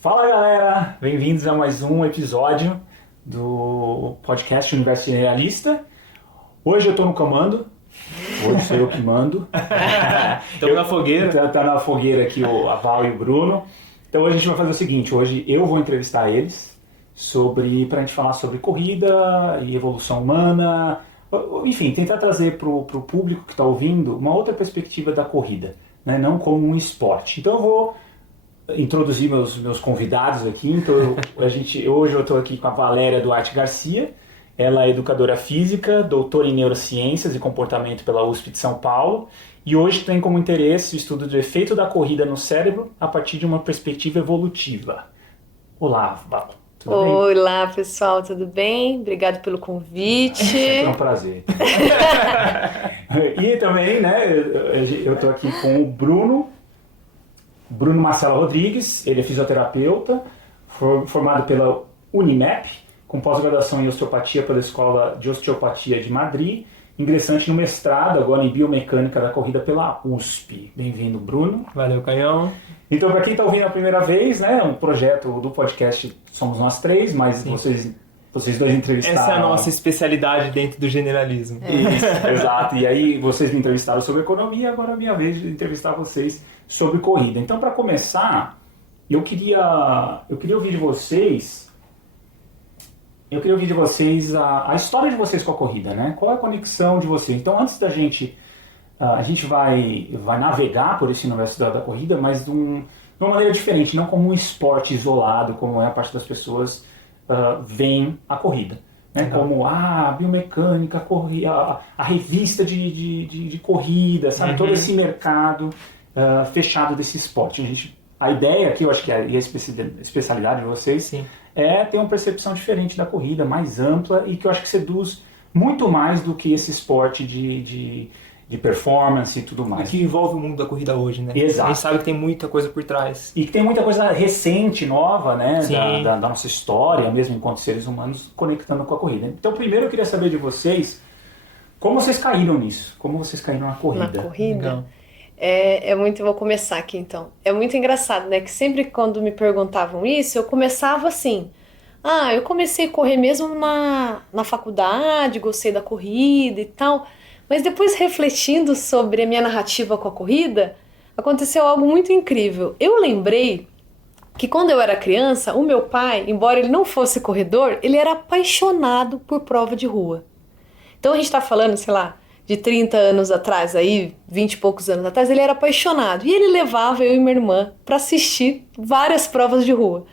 Fala galera, bem-vindos a mais um episódio do podcast Universo Generalista. Hoje eu tô no comando, hoje sou eu que mando. Estamos na fogueira. Tá na fogueira aqui a Val e o Bruno. Então hoje a gente vai fazer o seguinte, hoje eu vou entrevistar eles pra gente falar sobre corrida e evolução humana, enfim, tentar trazer pro público que está ouvindo uma outra perspectiva da corrida, né? Não como um esporte. Então eu vou introduzir meus convidados aqui. Então hoje eu estou aqui com a Valéria Duarte Garcia. Ela é educadora física, doutora em neurociências e comportamento pela USP de São Paulo, e hoje tem como interesse o estudo do efeito da corrida no cérebro a partir de uma perspectiva evolutiva. Olá, Val. Tudo bem? Olá, pessoal, tudo bem? Obrigado pelo convite. É um prazer. E também, né, eu estou aqui com o Bruno Marcelo Rodrigues. Ele é fisioterapeuta, formado pela Unimap, com pós-graduação em osteopatia pela Escola de Osteopatia de Madrid, ingressante no mestrado agora em biomecânica da corrida pela USP. Bem-vindo, Bruno. Valeu, Caião. Então, para quem está ouvindo a primeira vez, né, um projeto do podcast Somos Nós Três, mas vocês dois entrevistaram... Essa é a nossa especialidade dentro do generalismo. Isso, exato. E aí vocês me entrevistaram sobre economia, agora é a minha vez de entrevistar vocês sobre corrida. Então, para começar, eu queria ouvir de vocês a história de vocês com a corrida, né? Qual é a conexão de vocês? Então, antes da gente... a gente vai navegar por esse universo da corrida, mas de uma maneira diferente, não como um esporte isolado, como é a parte das pessoas veem a corrida. Né? Como a biomecânica, a revista de corrida, sabe? Todo esse mercado fechado desse esporte. A ideia aqui, eu acho que é a especialidade de vocês, sim, é ter uma percepção diferente da corrida, mais ampla, e que eu acho que seduz muito mais do que esse esporte de performance e tudo mais. E que envolve o mundo da corrida hoje, né? Exato. A gente sabe que tem muita coisa por trás. E que tem muita coisa recente, nova, né? Da nossa história, mesmo enquanto seres humanos, conectando com a corrida. Então, primeiro eu queria saber de vocês, como vocês caíram nisso? Como vocês caíram na corrida? Na corrida? Vou começar aqui então. É muito engraçado, né? Que sempre quando me perguntavam isso, eu começava assim... eu comecei a correr mesmo na faculdade, gostei da corrida e tal... Mas depois, refletindo sobre a minha narrativa com a corrida, aconteceu algo muito incrível. Eu lembrei que quando eu era criança, o meu pai, embora ele não fosse corredor, ele era apaixonado por prova de rua. Então a gente está falando, sei lá, de 30 anos atrás, aí 20 e poucos anos atrás, ele era apaixonado. E ele levava eu e minha irmã para assistir várias provas de rua.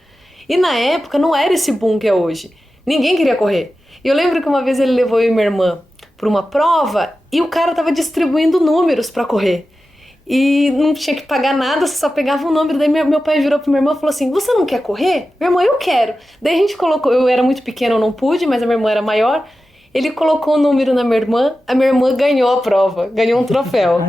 E na época não era esse boom que é hoje. Ninguém queria correr. E eu lembro que uma vez ele levou eu e minha irmã para uma prova e o cara tava distribuindo números para correr. E não tinha que pagar nada, você só pegava um número. Daí meu pai virou pra minha irmã e falou assim: você não quer correr? Minha irmã, eu quero. Daí a gente colocou, eu era muito pequena, eu não pude, mas a minha irmã era maior. Ele colocou um número na minha irmã, a minha irmã ganhou a prova, ganhou um troféu.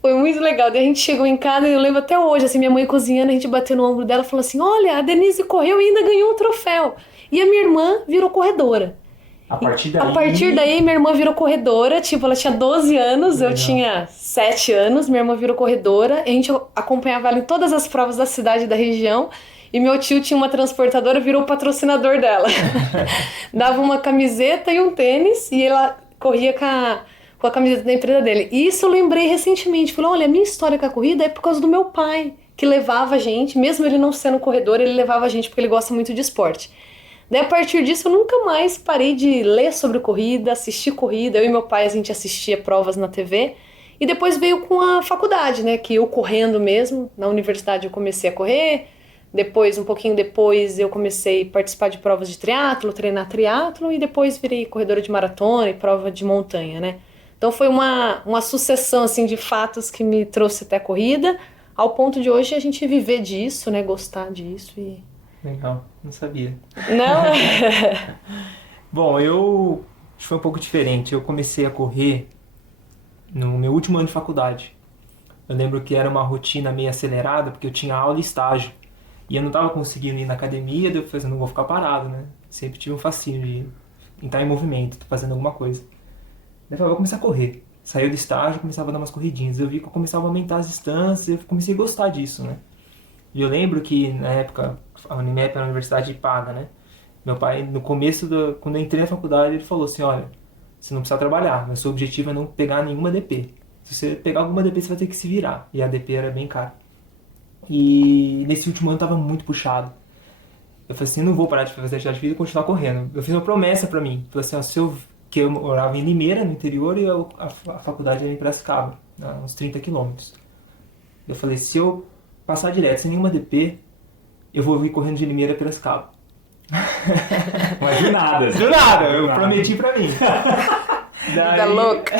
Foi muito legal. Daí a gente chegou em casa e eu lembro até hoje, assim, minha mãe cozinhando, a gente bateu no ombro dela e falou assim: olha, a Denise correu e ainda ganhou um troféu. E a minha irmã virou corredora. A partir daí, minha irmã virou corredora, tipo, ela tinha 12 anos, eu tinha 7 anos, minha irmã virou corredora, a gente acompanhava ela em todas as provas da cidade e da região, e meu tio tinha uma transportadora, virou patrocinador dela. Dava uma camiseta e um tênis, e ela corria com a camiseta da empresa dele. E isso eu lembrei recentemente, falei, olha, a minha história com a corrida é por causa do meu pai, que levava a gente, mesmo ele não sendo corredor, ele levava a gente porque ele gosta muito de esporte. Daí, a partir disso, eu nunca mais parei de ler sobre corrida, assistir corrida. Eu e meu pai, a gente assistia provas na TV. E depois veio com a faculdade, né? Que eu correndo mesmo. Na universidade eu comecei a correr. Depois, um pouquinho depois, eu comecei a participar de provas de triatlo, treinar triatlo. E depois virei corredora de maratona e prova de montanha, né? Então foi uma sucessão, assim, de fatos que me trouxe até a corrida. Ao ponto de hoje a gente viver disso, né? Gostar disso e... Legal, não sabia. Não? Bom, acho que foi um pouco diferente. Eu comecei a correr no meu último ano de faculdade. Eu lembro que era uma rotina meio acelerada, porque eu tinha aula e estágio. E eu não estava conseguindo ir na academia, daí eu falei, não vou ficar parado, né? Sempre tive um fascínio de estar em movimento, fazendo alguma coisa. Daí eu falei, vou começar a correr. saiu do estágio, começava a dar umas corridinhas. Eu vi que eu começava a aumentar as distâncias, eu comecei a gostar disso, né? E eu lembro que, na época, a Unimap era uma universidade paga, né? Meu pai, no começo, quando eu entrei na faculdade, ele falou assim, olha, você não precisa trabalhar, mas seu objetivo é não pegar nenhuma DP. Se você pegar alguma DP, você vai ter que se virar. E a DP era bem cara. E nesse último ano tava muito puxado. Eu falei assim, não vou parar de fazer atividade física e continuar correndo. Eu fiz uma promessa pra mim. Falei assim, ó, que eu morava em Limeira, no interior, e a faculdade era em Piracicaba, uns 30 quilômetros. Eu falei, se eu passar direto, sem nenhuma DP, eu vou vir correndo de Limeira a Piracicaba. Mas de nada. Do nada, eu prometi pra mim. Tá louca.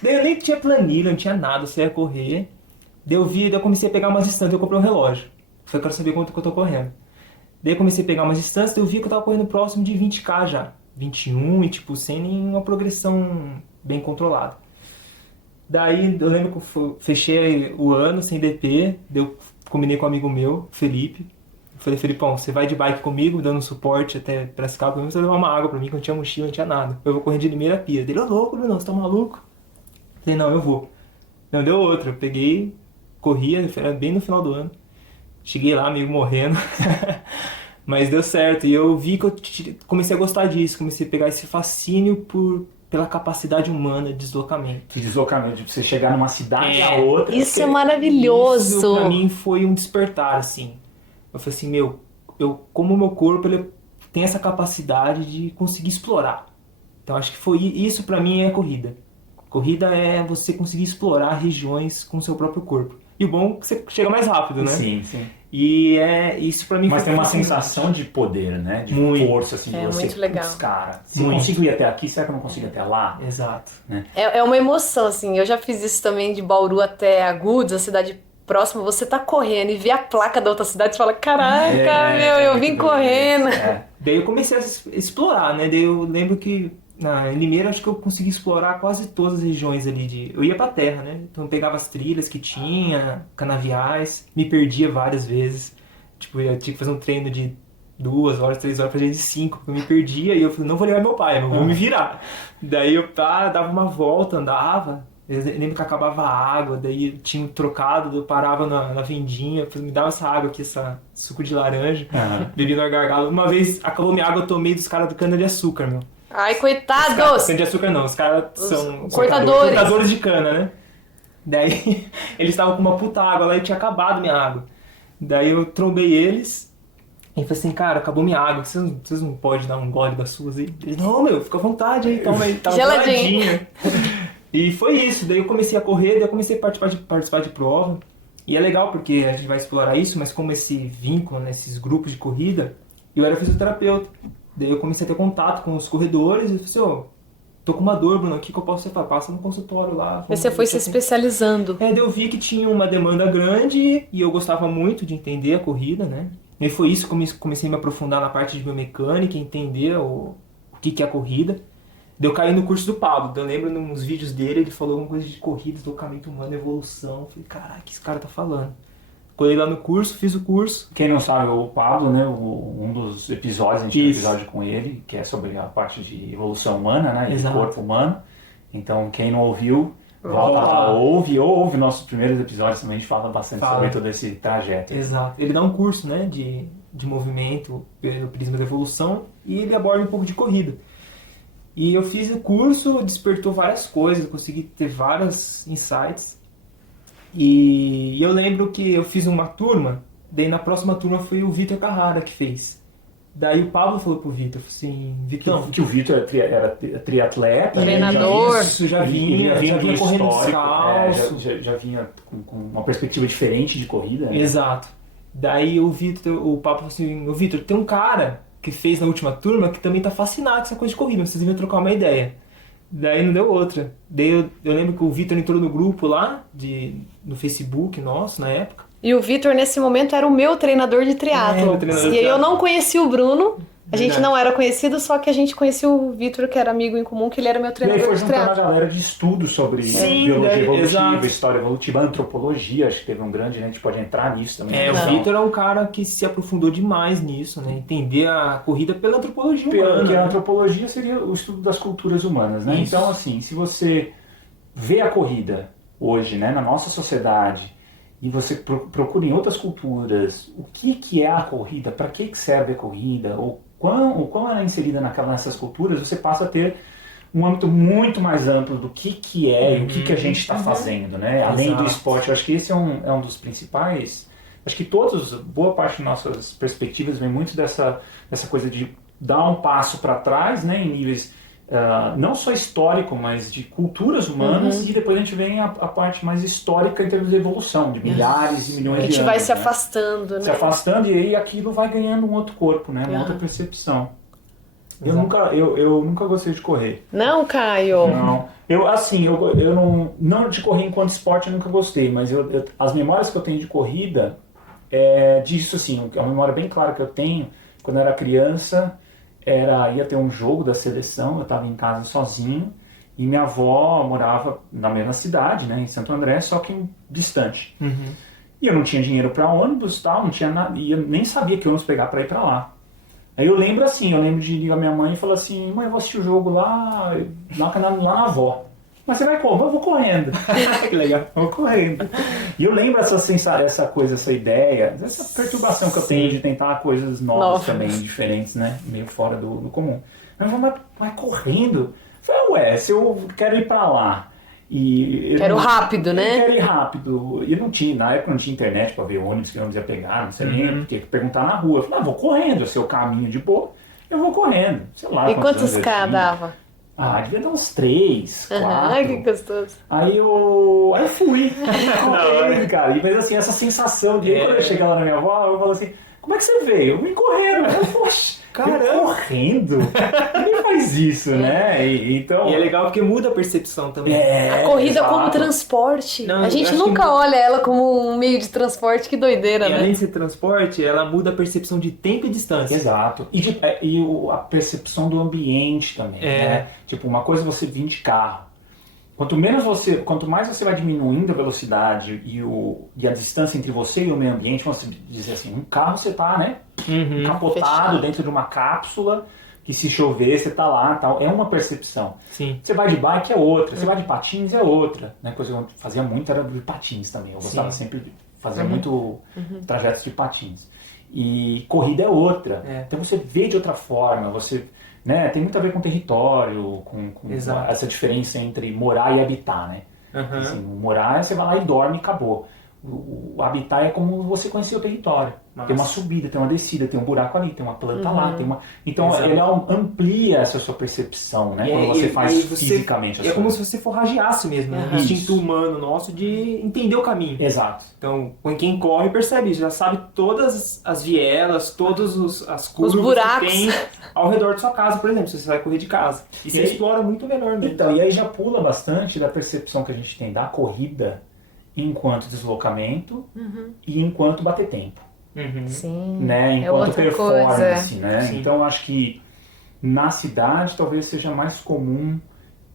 Daí eu nem tinha planilha, não tinha nada, eu só ia correr. Daí eu comecei a pegar umas distâncias, eu comprei um relógio. Falei, quero saber quanto que eu tô correndo. Daí eu comecei a pegar umas distâncias, eu vi que eu tava correndo próximo de 20k já. 21 e tipo, sem nenhuma progressão bem controlada. Daí eu lembro que eu fechei o ano sem DP, daí eu combinei com um amigo meu, Felipe. Eu falei, Felipão, você vai de bike comigo, dando suporte até Piracicaba, você vai levar uma água pra mim, que não tinha mochila, não tinha nada. Eu vou correr de Limeira a Pira. Ele, ô louco, Bruno, você tá maluco? Eu falei, não, eu vou. Não, deu outra. Eu peguei, corria, era bem no final do ano. Cheguei lá meio morrendo, mas deu certo. E eu vi que eu comecei a gostar disso, comecei a pegar esse fascínio pela capacidade humana de deslocamento. De deslocamento, de você chegar numa cidade a outra. Isso é maravilhoso. Isso pra mim foi um despertar, assim. Eu falei assim, como o meu corpo ele tem essa capacidade de conseguir explorar. Então acho que foi isso pra mim é a corrida. Corrida é você conseguir explorar regiões com o seu próprio corpo. E o bom é que você chega mais rápido, né? Sim, sim. E isso pra mim Mas foi tem uma fascinante. sensação de poder, né? De Muito. força, assim, de você. Muito legal. Putz, cara, se eu Muito. consigo ir até aqui, será que eu não consigo ir até lá? Exato. É uma emoção, assim. Eu já fiz isso também de Bauru até Agudos, a cidade próxima. Você tá correndo e vê a placa da outra cidade e fala, caraca, eu vim correndo. Daí eu comecei a explorar, né? Daí eu lembro que em Limeira acho que eu consegui explorar quase todas as regiões ali eu ia pra terra, né? Então eu pegava as trilhas que tinha, canaviais, me perdia várias vezes. Tipo, eu tinha que fazer um treino de 2 horas, 3 horas, fazia de 5, porque eu me perdia e eu falei, não vou levar meu pai, eu vou me virar. Daí eu dava uma volta, andava, eu lembro que acabava a água, daí eu tinha trocado, eu parava na vendinha, me dava essa água aqui, essa suco de laranja, bebia na gargalo. Uma vez acabou minha água, eu tomei dos caras do cana-de-açúcar, meu. Ai, coitados! Cana-de-açúcar não, os caras são cortadores. cortadores de cana, né? Daí eles estavam com uma puta água lá e tinha acabado minha água. Daí eu trombei eles e falei assim, cara, acabou minha água, vocês não podem dar um gole das suas aí? Eles, não, meu, fica à vontade aí, toma aí, tava geladinha. E foi isso, daí eu comecei a correr, daí eu comecei a participar de prova. E é legal porque a gente vai explorar isso, mas como esse vínculo, nesses grupos de corrida, eu era fisioterapeuta. Daí eu comecei a ter contato com os corredores e falei assim, tô com uma dor, Bruno, o que eu posso fazer? Passa no consultório lá. Você foi se especializando. Daí eu vi que tinha uma demanda grande e eu gostava muito de entender a corrida, né? E foi isso que comecei a me aprofundar na parte de biomecânica, entender o que é a corrida. Daí eu caí no curso do Pablo, eu lembro nos vídeos dele, ele falou alguma coisa de corrida, deslocamento humano, evolução. Eu falei, caraca, o que esse cara tá falando? Colei lá no curso, fiz o curso. Quem não sabe, o Pablo, né, um dos episódios, a gente tem um episódio com ele, que é sobre a parte de evolução humana, né, e do corpo humano. Então, quem não ouviu, volta lá, ouve nossos primeiros episódios também, a gente fala bastante sobre todo esse trajeto. Exato. Ele dá um curso, né, de movimento pelo prisma da evolução e ele aborda um pouco de corrida. E eu fiz o curso, despertou várias coisas, consegui ter vários insights. E eu lembro que eu fiz uma turma, daí na próxima turma foi o Vitor Carrara que fez. Daí o Pablo falou pro Vitor, assim, Vitão... Que o Vitor era triatleta, treinador. Já vinha correndo descalço. Já vinha com uma perspectiva diferente de corrida. Né? Exato. Daí o Pablo falou assim, o Vitor, tem um cara que fez na última turma que também tá fascinado com essa coisa de corrida, vocês deviam trocar uma ideia. Daí não deu outra. Daí eu lembro que o Vitor entrou no grupo lá, no Facebook nosso, na época. E o Vitor, nesse momento, era o meu treinador de triatlo. E aí eu não conhecia o Bruno. A gente não era conhecido, só que a gente conhecia o Vitor, que era amigo em comum, que ele era meu treinador de triatlo. E aí foi juntando a galera de estudo sobre biologia evolutiva, história evolutiva, antropologia, acho que teve um grande, a gente pode entrar nisso também. O Vitor é um cara que se aprofundou demais nisso, né? Entender a corrida pela antropologia humana. Porque a antropologia seria o estudo das culturas humanas, né? Isso. Então, assim, se você vê a corrida hoje, né, na nossa sociedade, e você procura em outras culturas o que é a corrida, para que serve a corrida, ou quão ela é inserida nessas culturas, você passa a ter um âmbito muito mais amplo do que é e o que a gente está fazendo, né? Além do esporte. Eu acho que esse é um dos principais. Acho que boa parte de nossas perspectivas vem muito dessa coisa de dar um passo para trás, né, em níveis não só histórico, mas de culturas humanas, e depois a gente vem a parte mais histórica em termos de evolução, de milhares e milhões de anos. A gente vai se né? afastando, né? Se afastando, e aí aquilo vai ganhando um outro corpo, né? Uma outra percepção. Eu nunca gostei de correr. Não, Caio? Não. Eu não de correr enquanto esporte eu nunca gostei, mas as memórias que eu tenho de corrida é disso, assim, é uma memória bem clara que eu tenho. Quando eu era criança, ia ter um jogo da seleção, eu estava em casa sozinho, e minha avó morava na mesma cidade, né, em Santo André, só que distante. E eu não tinha dinheiro para ônibus, tal, não tinha nada, e eu nem sabia que ônibus pegar para ir para lá. Aí eu lembro de ligar minha mãe e falar assim, mãe, eu vou assistir o jogo lá na avó. Mas você vai como? Eu vou correndo. Que legal. Eu vou correndo. E eu lembro essa ideia, essa perturbação que eu tenho de tentar coisas novas também, diferentes, né? Meio fora do comum. Mas vai correndo. Eu falei, se eu quero ir pra lá. Quero rápido, né? Eu quero ir rápido. E na época não tinha internet pra ver ônibus que ônibus ia pegar, não sei nem, porque perguntar na rua. Eu falei, vou correndo, se eu caminho de boa, eu vou correndo. Sei lá. E quantos K dava? Devia dar uns 3, 4. Ai, que gostoso. Aí eu fui. Correndo, cara. Mas assim, essa sensação de quando eu chegar lá na minha avó, eu falo assim, como é que você veio? Eu vim correndo. Poxa, correndo? Ninguém faz isso, né? E é legal porque muda a percepção também. A corrida como transporte. A gente nunca olha ela como um meio de transporte, que doideira, né? Além de ser transporte, ela muda a percepção de tempo e distância. Exato. E a percepção do ambiente também, né? Tipo, uma coisa é você vir de carro. Quanto mais você vai diminuindo a velocidade e a distância entre você e o meio ambiente, vamos dizer assim, um carro você tá, né, encapotado dentro de uma cápsula, que se chover você tá lá, tal, é uma percepção. Sim. Você vai de bike é outra, você vai de patins é outra, né, coisa que eu fazia muito era de patins também, eu gostava sempre de fazer muito trajetos de patins. E corrida é outra, então você vê de outra forma, você... Né, tem muito a ver com território, com essa diferença entre morar e habitar, né? Assim, morar, você vai lá e dorme e acabou. O habitar é como você conhecer o território. Nossa. Tem uma subida, tem uma descida, tem um buraco ali, tem uma planta lá, tem uma... Então ele amplia essa sua percepção, né? Quando você faz fisicamente. É como se você forrageasse mesmo, né? O instinto humano nosso de entender o caminho. Exato. Então, quem corre percebe isso, já sabe todas as vielas, todas as curvas os buracos que tem ao redor de sua casa, por exemplo, se você vai correr de casa. E você explora muito melhor mesmo. Então, e aí já pula bastante da percepção que a gente tem da corrida enquanto deslocamento e enquanto bater tempo. Sim, né? Enquanto performance, né? Sim. Então acho que na cidade talvez seja mais comum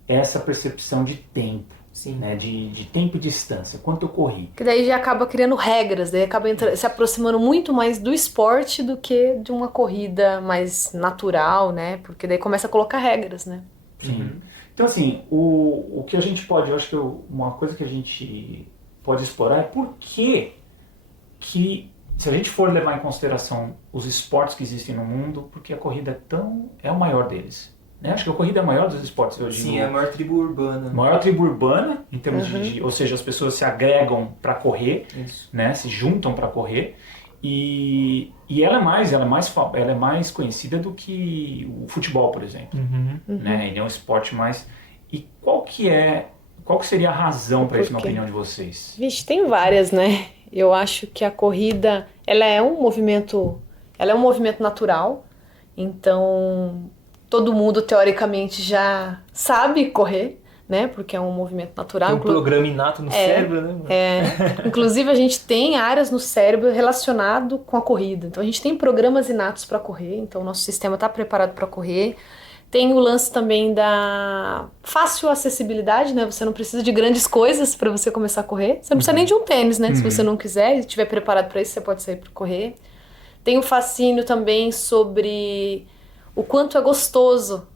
essa percepção de tempo, né? De tempo e distância, quanto eu corri. Que daí já acaba criando regras, daí acaba se aproximando muito mais do esporte do que de uma corrida mais natural, né? Porque daí começa a colocar regras, né? Sim. Então assim, o que a gente pode, eu acho que uma coisa que a gente pode explorar é por que se a gente for levar em consideração os esportes que existem no mundo, porque a corrida é o maior deles. Né? Acho que a corrida é a maior dos esportes. Sim, é a maior tribo urbana. Maior tribo urbana, em termos ou seja, as pessoas se agregam para correr, né? Se juntam para correr. E ela é mais conhecida do que o futebol, por exemplo. Né? Ele é um esporte mais... E qual que seria a razão para isso, na opinião de vocês? Vixe, tem várias, né? Eu acho que a corrida, ela é um movimento natural, então todo mundo teoricamente já sabe correr, né? Porque é um movimento natural. Tem um programa inato no cérebro, né? Inclusive a gente tem áreas no cérebro relacionado com a corrida, então a gente tem programas inatos para correr, então o nosso sistema está preparado para correr. Tem o lance também da fácil acessibilidade, né? Você não precisa de grandes coisas para você começar a correr. Você não precisa nem de um tênis, né? Se você não quiser e estiver preparado para isso, você pode sair para correr. Tem o fascínio também sobre o quanto é gostoso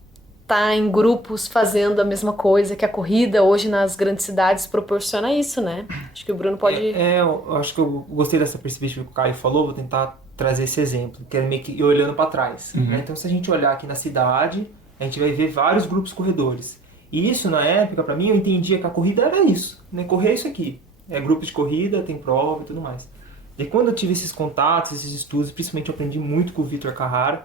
tá em grupos fazendo a mesma coisa, que a corrida hoje nas grandes cidades proporciona isso, né? Acho que o Bruno pode... Eu acho que eu gostei dessa perspectiva que o Caio falou, vou tentar trazer esse exemplo, que é meio que eu olhando para trás. Né? Então, se a gente olhar aqui na cidade, a gente vai ver vários grupos corredores. E isso, na época, para mim, eu entendia que a corrida era isso, né? Correr é isso aqui. É grupo de corrida, tem prova e tudo mais. E quando eu tive esses contatos, esses estudos, principalmente eu aprendi muito com o Vitor Carrara,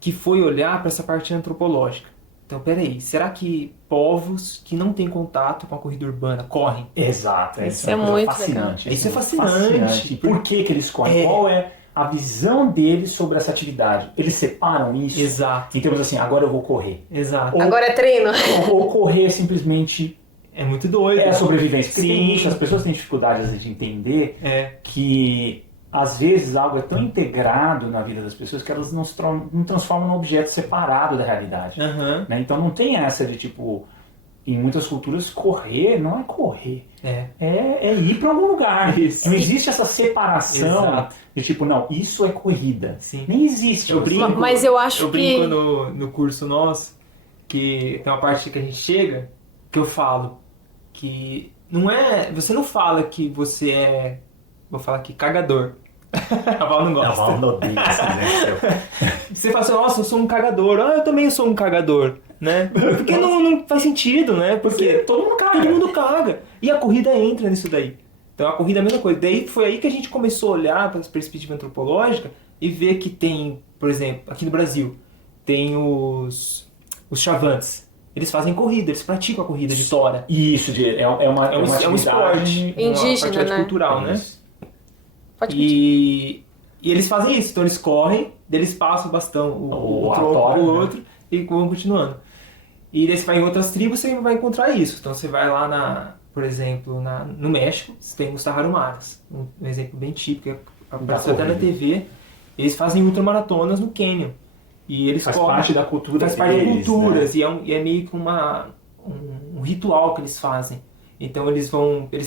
que foi olhar para essa parte antropológica. Então, peraí, será que povos que não têm contato com a corrida urbana correm? Exato, Isso é é uma coisa muito fascinante. legal. Isso é fascinante. Por que eles correm? Qual é a visão deles sobre essa atividade? Eles separam isso? Exato. Em termos assim, agora eu vou correr. Exato. Agora é treino. Ou correr simplesmente é muito doido. É a sobrevivência. Porque tem Sim. isso, as pessoas têm dificuldade às vezes de entender É. que às vezes algo é tão integrado na vida das pessoas que elas não transformam num objeto separado da realidade. Uhum. Né? Então não tem essa de tipo, em muitas culturas, correr não é correr. É ir para algum lugar. Isso. Não existe essa separação. Exato. De tipo, não, isso é corrida. Sim. Nem existe. Eu brinco, Mas eu acho que... brinco no curso nosso, que tem uma parte que a gente chega, que eu falo que não é... Você não fala que você é... Vou falar aqui, cagador. A Val não gosta. A Val não odeia esse exemplo. Você fala assim, nossa, eu sou um cagador. Ah, eu também sou um cagador, né? Porque não faz sentido, né? Porque todo mundo caga. Todo mundo caga. E a corrida entra nisso daí. Então a corrida é a mesma coisa. Daí foi aí que a gente começou a olhar para a perspectiva antropológica e ver que tem, por exemplo, aqui no Brasil, tem os chavantes. Eles fazem corrida, eles praticam a corrida de tora. Isso, é uma É um esporte indígena, uma atividade né? cultural, né? Pode E eles fazem isso, então eles correm, daí eles passam o bastão, o tronco tora, pro né? outro e vão continuando. E daí você vai em outras tribos, você vai encontrar isso. Então você vai lá, por exemplo, no México, você tem os Tarrahumaras, um exemplo bem típico, apareceu até na TV. Eles fazem ultramaratonas no Canyon. E eles Faz correm, parte da cultura faz parte da deles, cultura, né? e é meio que um ritual que eles fazem. Então eles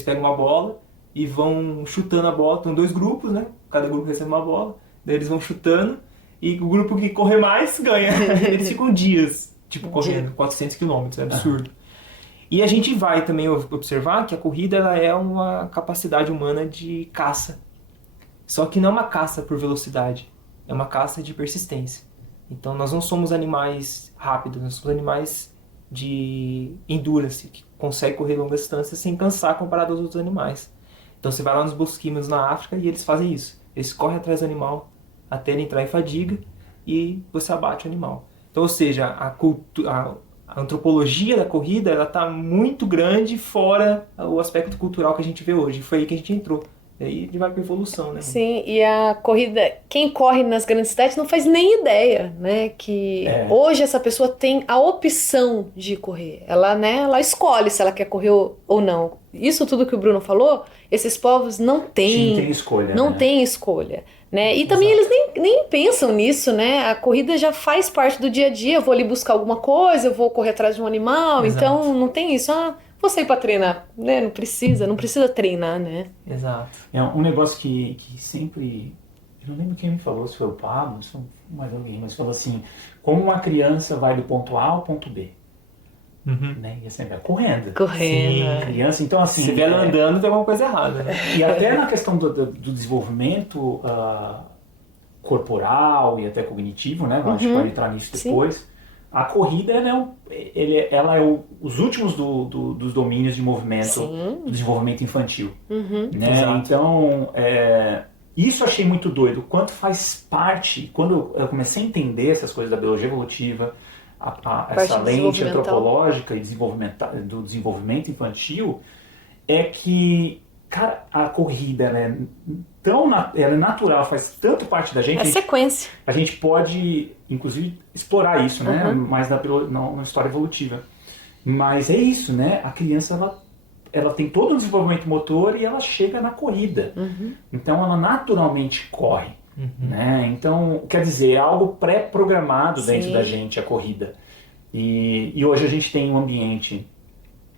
pegam uma bola e vão chutando a bola. Tem 2 grupos, né? Cada grupo recebe uma bola. Daí eles vão chutando e o grupo que correr mais ganha. Eles ficam dias, tipo, correndo 400 km, é absurdo. E a gente vai também observar que a corrida ela é uma capacidade humana de caça. Só que não é uma caça por velocidade, é uma caça de persistência. Então nós não somos animais rápidos, nós somos animais de endurance, que conseguem correr longas distâncias sem cansar comparado aos outros animais. Então você vai lá nos bosquínios na África e eles fazem isso. Eles correm atrás do animal até ele entrar em fadiga e você abate o animal. Então, ou seja, a antropologia da corrida ela está muito grande fora o aspecto cultural que a gente vê hoje. Foi aí que a gente entrou. E aí ele vai para evolução, né? Sim, e a corrida, quem corre nas grandes cidades não faz nem ideia, né, que hoje essa pessoa tem a opção de correr. Ela escolhe se ela quer correr ou não. Isso tudo que o Bruno falou, esses povos não têm escolha. Não né? tem escolha, né? E também eles nem pensam nisso, né? A corrida já faz parte do dia a dia. Eu vou ali buscar alguma coisa, eu vou correr atrás de um animal. Exato. Então não tem isso. Vou sair pra treinar, né? Não precisa treinar, né? Exato. É um negócio que sempre... Eu não lembro quem me falou, se foi o Pablo, se foi mais alguém, mas falou assim, como uma criança vai do ponto A ao ponto B. Uhum. Né? E assim, vai correndo. Correndo. Criança, então assim... Se vê ela andando, tem alguma coisa errada, né? E até na questão do desenvolvimento corporal e até cognitivo, né? A gente pode entrar nisso depois. Sim. A corrida ela é os últimos dos domínios de movimento do desenvolvimento infantil. Né? Então, isso eu achei muito doido. O quanto faz parte, quando eu comecei a entender essas coisas da biologia evolutiva, essa lente antropológica e do desenvolvimento infantil, é que, cara, a corrida ela é natural, faz tanto parte da gente. Sequência. A gente pode, inclusive, explorar isso, né? Mais na história evolutiva. Mas é isso, né? A criança, ela tem todo o desenvolvimento motor e ela chega na corrida. Então, ela naturalmente corre. Né? Então, quer dizer, é algo pré-programado dentro da gente, a corrida. E hoje a gente tem um ambiente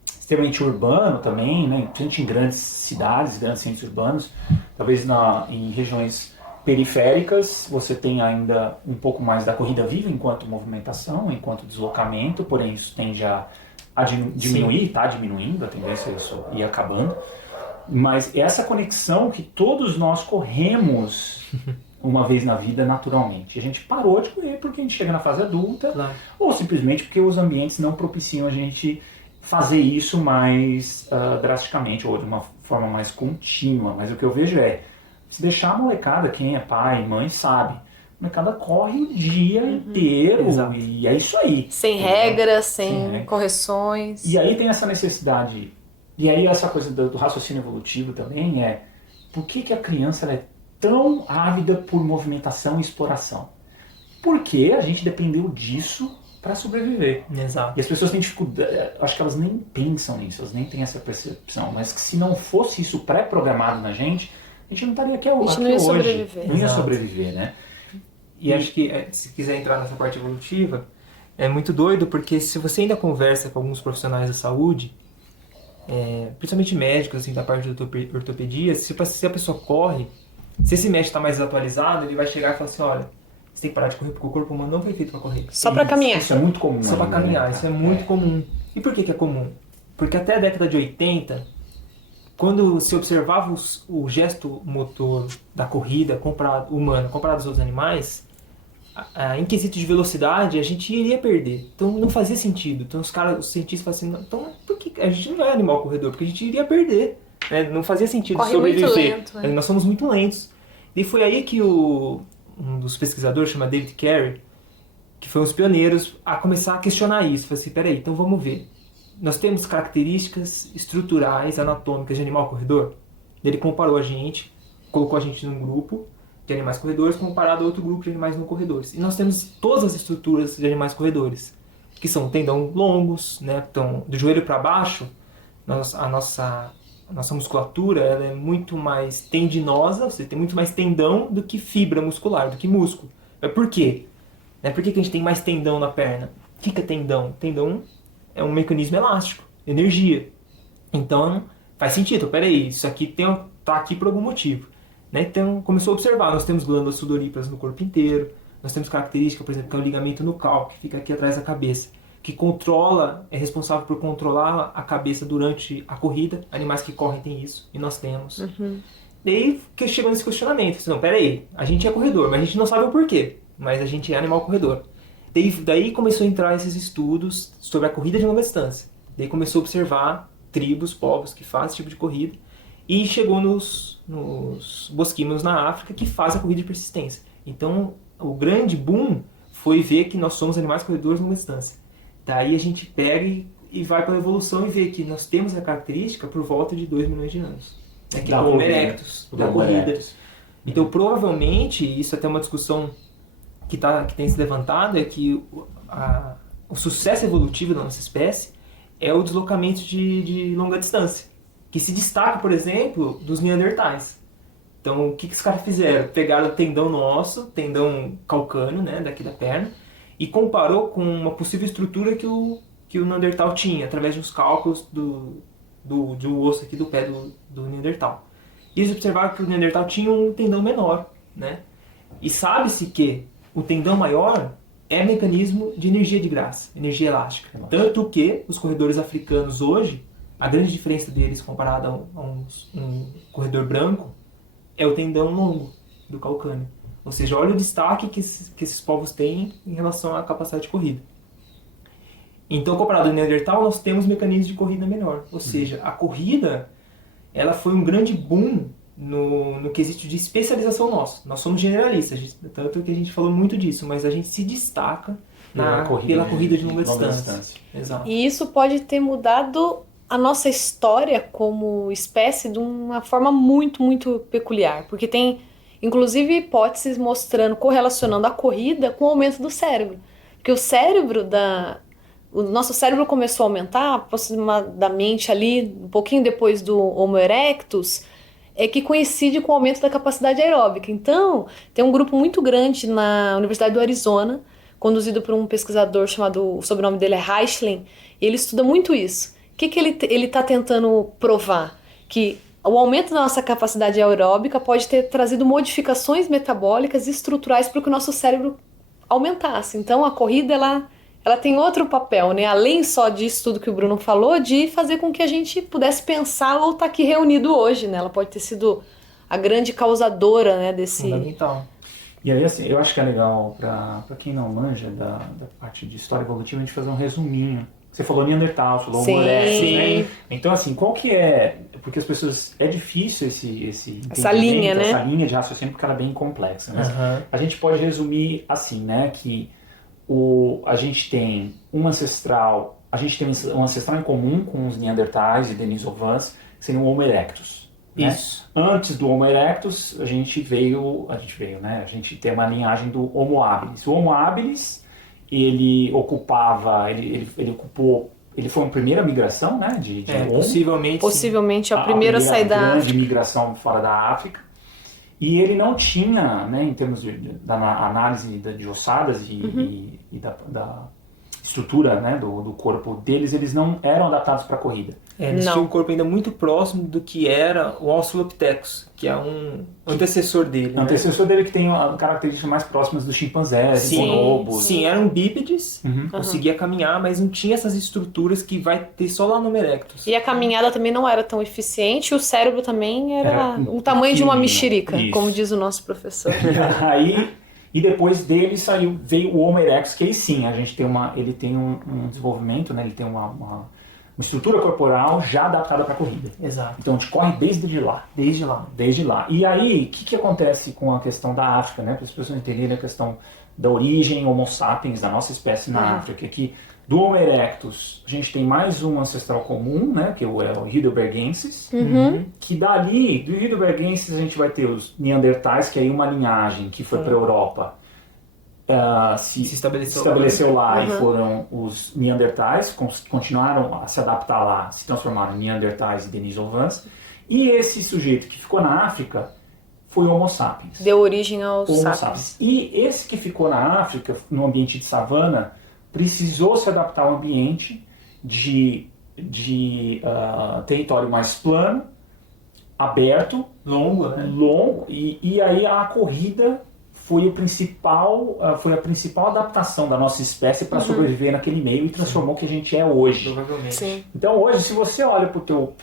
extremamente urbano também, né? Principalmente em grandes cidades, grandes centros urbanos, talvez em regiões periféricas, você tem ainda um pouco mais da corrida viva enquanto movimentação, enquanto deslocamento, porém isso tende a diminuir, está diminuindo, a tendência é isso ir acabando. Mas essa conexão que todos nós corremos uma vez na vida naturalmente. A gente parou de correr porque a gente chega na fase adulta, claro, ou simplesmente porque os ambientes não propiciam a gente fazer isso mais drasticamente, ou de uma forma mais contínua. Mas o que eu vejo é, se deixar a molecada, quem é pai, mãe, sabe, a molecada corre o dia inteiro, e é isso aí. Sem regras, sem correções. E aí tem essa necessidade, e aí essa coisa do raciocínio evolutivo também é, por que a criança ela é tão ávida por movimentação e exploração? Porque a gente dependeu disso para sobreviver. Exato. E as pessoas têm dificuldade, acho que elas nem pensam nisso, elas nem têm essa percepção, mas que se não fosse isso pré-programado na gente, a gente não estaria aqui hoje. A gente não ia sobreviver. Não ia sobreviver, né? E acho que, se quiser entrar nessa parte evolutiva, é muito doido, porque se você ainda conversa com alguns profissionais da saúde, principalmente médicos, assim, da parte da ortopedia, se a pessoa corre, se esse médico está mais atualizado, ele vai chegar e falar assim, olha, você tem que parar de correr porque o corpo humano não foi feito para correr. Só para caminhar. Isso é muito comum. Só para caminhar, isso é muito comum. E por que é comum? Porque até a década de 80, quando se observava o gesto motor da corrida humana comparado aos outros animais, em quesito de velocidade, a gente iria perder. Então não fazia sentido. Então os cientistas falam assim, então por que a gente não é animal corredor? Porque a gente iria perder. Não fazia sentido sobreviver. Muito lento, Nós somos muito lentos. E foi aí que um dos pesquisadores, chama David Carey, que foi um dos pioneiros a começar a questionar isso. Falei assim, peraí, então vamos ver. Nós temos características estruturais, anatômicas de animal corredor? Ele comparou a gente, colocou a gente num grupo de animais corredores comparado a outro grupo de animais não corredores. E nós temos todas as estruturas de animais corredores, que são tendão longos, né? Então, do joelho para baixo, a nossa musculatura ela é muito mais tendinosa, você tem muito mais tendão do que fibra muscular, do que músculo. Mas por quê? Por que a gente tem mais tendão na perna? O que é tendão? Tendão é um mecanismo elástico, energia. Então, faz sentido. Peraí, isso aqui tá aqui por algum motivo. Então, começou a observar. Nós temos glândulas sudoríparas no corpo inteiro. Nós temos característica, por exemplo, que é o ligamento nucal, que fica aqui atrás da cabeça, que é responsável por controlar a cabeça durante a corrida. Animais que correm têm isso, e nós temos. Daí chegou nesse questionamento. Não, peraí, a gente é corredor, mas a gente não sabe o porquê. Mas a gente é animal corredor. Daí começou a entrar esses estudos sobre a corrida de longa distância. Daí começou a observar tribos, povos que fazem esse tipo de corrida. E chegou nos bosquímios na África que fazem a corrida de persistência. Então, o grande boom foi ver que nós somos animais corredores de longa distância. Daí a gente pega e vai pela evolução e vê que nós temos a característica por volta de 2 milhões de anos. Que é o Homo erectus, da corrida. Então, provavelmente, isso é até uma discussão que tem se levantado, é que o sucesso evolutivo da nossa espécie é o deslocamento de longa distância, que se destaca, por exemplo, dos neandertais. Então, o que os caras fizeram? Pegaram o tendão nosso, tendão calcâneo, né, daqui da perna, e comparou com uma possível estrutura que o neandertal tinha, através de uns cálculos de um osso aqui do pé do neandertal. E eles observaram que o neandertal tinha um tendão menor, né? E sabe-se que o tendão maior é mecanismo de energia de graça, energia elástica. Tanto que os corredores africanos hoje, a grande diferença deles comparada a um corredor branco é o tendão longo do calcâneo. Ou seja, olha o destaque que esses povos têm em relação à capacidade de corrida. Então, comparado ao Neandertal, nós temos mecanismos de corrida melhor. Ou seja, a corrida ela foi um grande boom no quesito de especialização nosso. Nós somos generalistas, tanto que a gente falou muito disso, mas a gente se destaca pela corrida de longa distância. Exato. E isso pode ter mudado a nossa história como espécie de uma forma muito, muito peculiar. Porque tem, inclusive, hipóteses correlacionando a corrida com o aumento do cérebro. Porque o nosso cérebro começou a aumentar aproximadamente ali, um pouquinho depois do Homo erectus, que coincide com o aumento da capacidade aeróbica. Então, tem um grupo muito grande na Universidade do Arizona, conduzido por um pesquisador o sobrenome dele é Reichling, e ele estuda muito isso. O que ele está tentando provar? Que o aumento da nossa capacidade aeróbica pode ter trazido modificações metabólicas e estruturais para que o nosso cérebro aumentasse. Então, a corrida, ela tem outro papel, né? Além só disso tudo que o Bruno falou, de fazer com que a gente pudesse pensar ou estar aqui reunido hoje, né? Ela pode ter sido a grande causadora, né, desse... Fundamental. E aí, assim, eu acho que é legal, para quem não manja da parte de história evolutiva, a gente fazer um resuminho. Você falou Neandertal, falou Homo erectus, né? Então, assim, qual que é... Porque as pessoas... É difícil essa linha, né? Essa linha de raciocínio, porque ela é bem complexa. Mas a gente pode resumir assim, né? Que a gente tem um ancestral... A gente tem um ancestral em comum com os Neandertais e Denisovans, que seria o Homo erectus. Né? Isso. Antes do Homo erectus, a gente veio, né? A gente tem uma linhagem do Homo habilis. O Homo habilis, ele ocupava, ele ocupou, ele foi uma primeira migração, né? De Homo. Possivelmente a primeira a sair da grande África. migração fora da África. E ele não tinha, né? Em termos da análise de ossadas e da estrutura, né, do corpo deles, eles não eram adaptados para a corrida. Eles tinham um corpo ainda muito próximo do que era o Australopithecus, que é um antecessor dele. O antecessor dele que tem características mais próximas dos chimpanzés, bonobos. Sim, eram bípedes, conseguia caminhar, mas não tinha essas estruturas que vai ter só lá no Homo erectus. E a caminhada também não era tão eficiente, o cérebro também era o tamanho de uma mexerica, como diz o nosso professor. E depois dele veio o Homo erectus, que aí sim, ele tem um desenvolvimento, né? Ele tem uma estrutura corporal já adaptada para a corrida. Exato. Então a gente corre desde lá. Desde lá. E aí, o que acontece com a questão da África, né? Para as pessoas entenderem a questão da origem Homo sapiens, da nossa espécie na África, que do Homo erectus a gente tem mais um ancestral comum, né? Que é o Heidelbergensis, que dali, do Heidelbergensis a gente vai ter os Neandertais, que é aí uma linhagem que foi para a Europa. Se estabeleceu lá e foram os Neandertais, continuaram a se adaptar lá, se transformaram em Neandertais e Denisovans. E esse sujeito que ficou na África foi o Homo sapiens. Deu origem aos Homo sapiens. E esse que ficou na África, no ambiente de savana, precisou se adaptar ao ambiente de território mais plano, aberto, longo, né? E aí a corrida foi a principal adaptação da nossa espécie para sobreviver naquele meio e transformou o que a gente é hoje. Provavelmente. Sim. Então hoje, se você olha pro teu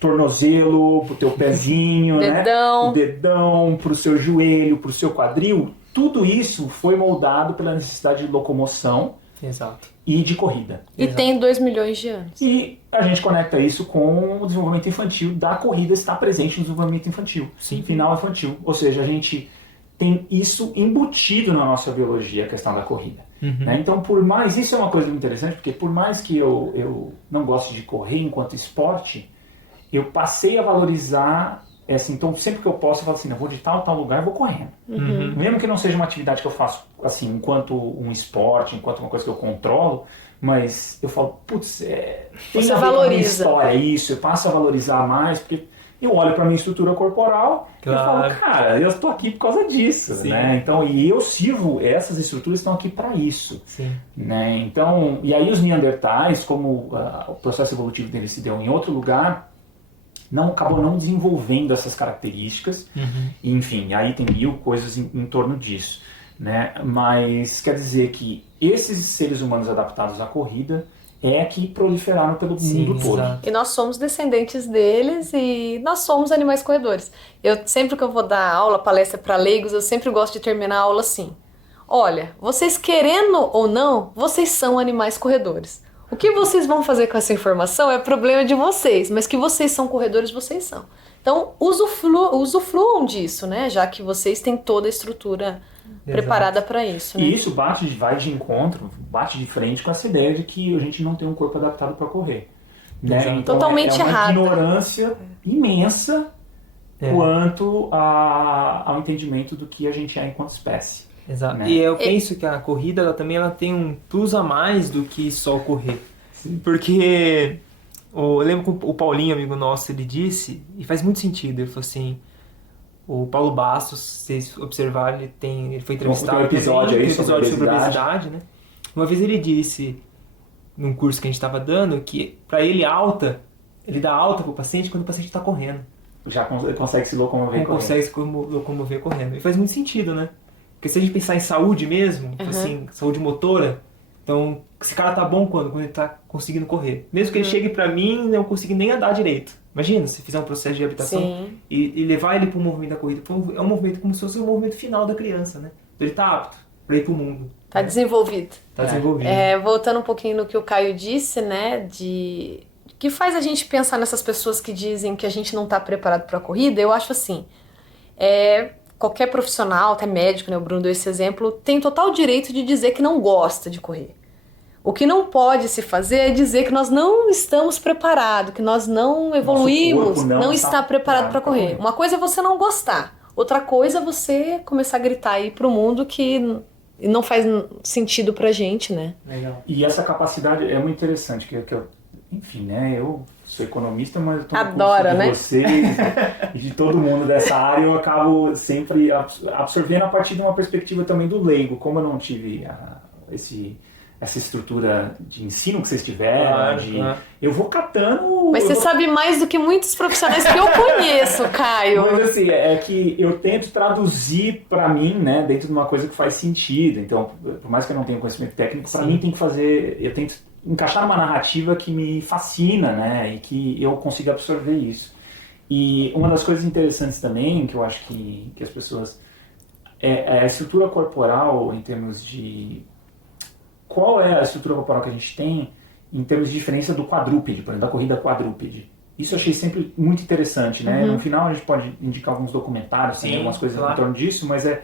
tornozelo, pro teu pezinho, dedão. Né? O dedão, pro seu joelho, pro seu quadril, tudo isso foi moldado pela necessidade de locomoção. Exato. E de corrida. E tem 2 milhões de anos. E a gente conecta isso com o desenvolvimento infantil, da corrida estar presente no desenvolvimento infantil. Sim. Final infantil. Ou seja, a gente tem isso embutido na nossa biologia, a questão da corrida. Né? Então, isso é uma coisa muito interessante, porque por mais que eu não goste de correr enquanto esporte, eu passei a valorizar, então sempre que eu posso, eu falo assim, eu vou de tal lugar, eu vou correndo. Mesmo que não seja uma atividade que eu faço assim, enquanto um esporte, enquanto uma coisa que eu controlo, mas eu falo, putz, tem Você a ver com a minha valoriza. história isso, eu passo a valorizar mais, porque eu olho para minha estrutura corporal e eu falo, cara, eu estou aqui por causa disso, né? Então, e eu sirvo, essas estruturas estão aqui para isso. Sim. Né? Então, e aí os Neandertais, como o processo evolutivo deles se deu em outro lugar, acabou não desenvolvendo essas características. E, enfim, aí tem mil coisas em torno disso. Né? Mas quer dizer que esses seres humanos adaptados à corrida que proliferaram pelo mundo todo. Exato. E nós somos descendentes deles e nós somos animais corredores. Sempre que eu vou dar aula, palestra para leigos, eu sempre gosto de terminar a aula assim. Olha, vocês querendo ou não, vocês são animais corredores. O que vocês vão fazer com essa informação é problema de vocês, mas que vocês são corredores, vocês são. Então, usufruam disso, né? Já que vocês têm toda a estrutura preparada para isso. Né? E isso vai de encontro, bate de frente com essa ideia de que a gente não tem um corpo adaptado para correr. Né? Então, totalmente é uma errado. ignorância imensa quanto ao entendimento do que a gente é enquanto espécie. Exato. Né? E eu penso que a corrida ela tem um plus a mais do que só correr. Sim. Porque eu lembro que o Paulinho, amigo nosso, ele disse, e faz muito sentido, ele falou assim, o Paulo Bastos, se vocês observarem, ele foi entrevistado tem um episódio sobre obesidade, né? Uma vez ele disse, num curso que a gente estava dando, que para ele alta Ele dá alta pro paciente quando o paciente está correndo. Já consegue se locomover Não correndo. consegue se locomover correndo. E faz muito sentido, né? Porque se a gente pensar em saúde mesmo, assim, saúde motora, então esse cara tá bom quando ele tá conseguindo correr. Mesmo que ele chegue pra mim e não consiga nem andar direito. Imagina, se fizer um processo de reabilitação e levar ele pro movimento da corrida. É um movimento como se fosse o movimento final da criança, né? Então ele tá apto pra ir pro mundo. Tá desenvolvido. Tá desenvolvido. Voltando um pouquinho no que o Caio disse, né, que faz a gente pensar nessas pessoas que dizem que a gente não tá preparado pra corrida, eu acho assim, qualquer profissional, até médico, né, o Bruno deu esse exemplo, tem total direito de dizer que não gosta de correr. O que não pode se fazer é dizer que nós não estamos preparados, que nós não evoluímos, não está preparado para correr. Uma coisa é você não gostar, outra coisa é você começar a gritar aí pro mundo que não faz sentido pra gente, né? Legal. E essa capacidade é muito interessante, enfim, né, eu sou economista, mas eu tô Adora, de né? vocês e de todo mundo dessa área, eu acabo sempre absorvendo a partir de uma perspectiva também do leigo, como eu não tive essa estrutura de ensino que vocês tiveram, eu vou catando... Mas você sabe mais do que muitos profissionais que eu conheço, Caio. Mas assim, é que eu tento traduzir pra mim, né, dentro de uma coisa que faz sentido. Então, por mais que eu não tenha conhecimento técnico, pra mim tem que fazer... Eu tento encaixar uma narrativa que me fascina, né, e que eu consiga absorver isso. E uma das coisas interessantes também, que eu acho que as pessoas... É a estrutura corporal em termos de... Qual é a estrutura corporal que a gente tem em termos de diferença do quadrúpede, por exemplo, da corrida quadrúpede? Isso eu achei sempre muito interessante, né? No final a gente pode indicar alguns documentários, tem algumas coisas em torno disso, mas é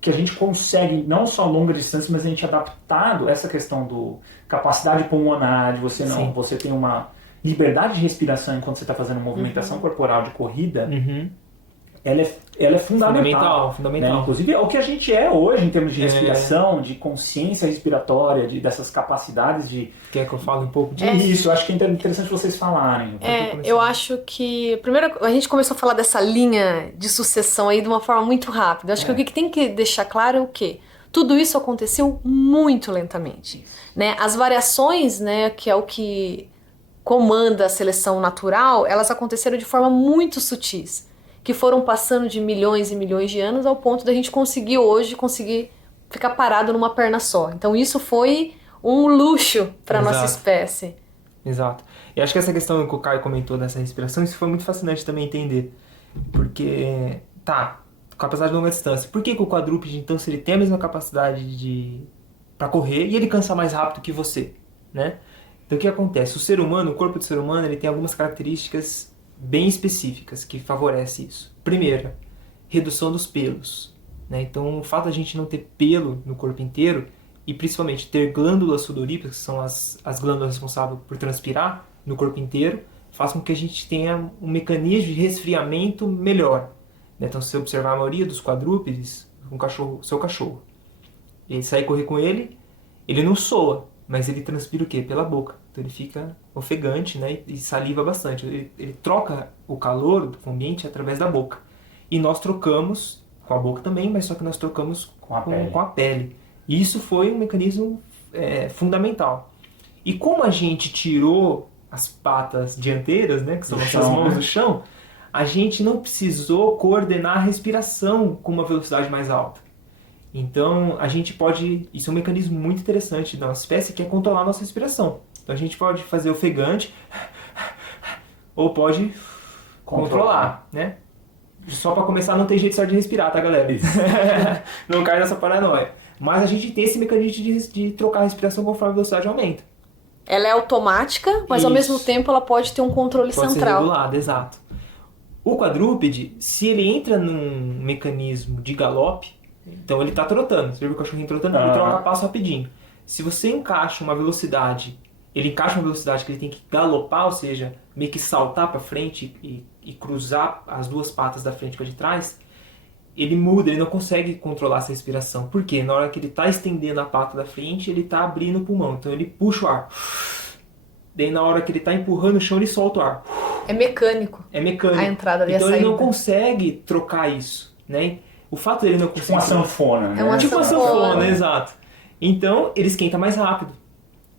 que a gente consegue, não só longa distância, mas a gente adaptado essa questão do capacidade pulmonar, de você tem uma liberdade de respiração enquanto você está fazendo movimentação corporal de corrida, ela é fundamental. Fundamental. Né? Inclusive é o que a gente é hoje em termos de respiração, de consciência respiratória, dessas capacidades de... Quer que eu fale um pouco disso? Isso, eu acho que é interessante vocês falarem. Eu acho que... Primeiro, a gente começou a falar dessa linha de sucessão aí de uma forma muito rápida. Eu acho que o que tem que deixar claro é o quê? Tudo isso aconteceu muito lentamente. Né? As variações, né, que é o que comanda a seleção natural, elas aconteceram de forma muito sutis, que foram passando de milhões e milhões de anos ao ponto da gente conseguir ficar parado numa perna só. Então isso foi um luxo para nossa espécie. Exato. E acho que essa questão que o Caio comentou dessa respiração, isso foi muito fascinante também entender. Porque, capacidade de longa distância. Por que o quadrúpede, então, se ele tem a mesma capacidade para correr e ele cansa mais rápido que você, né? Então o que acontece? O corpo do ser humano, ele tem algumas características bem específicas que favorecem isso. Primeira, redução dos pelos, né? Então o fato de a gente não ter pelo no corpo inteiro e principalmente ter glândulas sudoríparas, que são as glândulas responsáveis por transpirar no corpo inteiro, faz com que a gente tenha um mecanismo de resfriamento melhor, né? Então se você observar a maioria dos quadrúpedes, seu cachorro, ele sai correr com ele não soa, mas ele transpira o quê? Pela boca. Então ele fica ofegante, né, e saliva bastante. Ele troca o calor do ambiente através da boca. E nós trocamos com a boca também, mas só que nós trocamos com a pele. E isso foi um mecanismo fundamental. E como a gente tirou as patas dianteiras, né, que são nossas mãos do chão, a gente não precisou coordenar a respiração com uma velocidade mais alta. Então a gente pode... Isso é um mecanismo muito interessante da nossa espécie, que é controlar a nossa respiração. Então a gente pode fazer ofegante ou pode controlar, né? Só para começar, não tem jeito só de respirar, tá, galera? Não cai nessa paranoia. Mas a gente tem esse mecanismo de trocar a respiração conforme a velocidade aumenta. Ela é automática, mas ao mesmo tempo ela pode ter um controle central. Pode ser regulada, exato. O quadrúpede, se ele entra num mecanismo de galope, então ele está trotando. Você viu o cachorrinho trotando? Ele troca passo rapidinho. Se você encaixa uma velocidade que ele tem que galopar, ou seja, meio que saltar para frente e cruzar as duas patas da frente com a de trás, ele muda, ele não consegue controlar essa respiração. Por quê? Na hora que ele está estendendo a pata da frente, ele está abrindo o pulmão. Então ele puxa o ar. Daí na hora que ele está empurrando o chão, ele solta o ar. É mecânico. A entrada e a saída. Então ele não consegue trocar isso, né? O fato dele não conseguir... Tipo uma sanfona, né? Tipo uma sanfona, exato. Então ele esquenta mais rápido.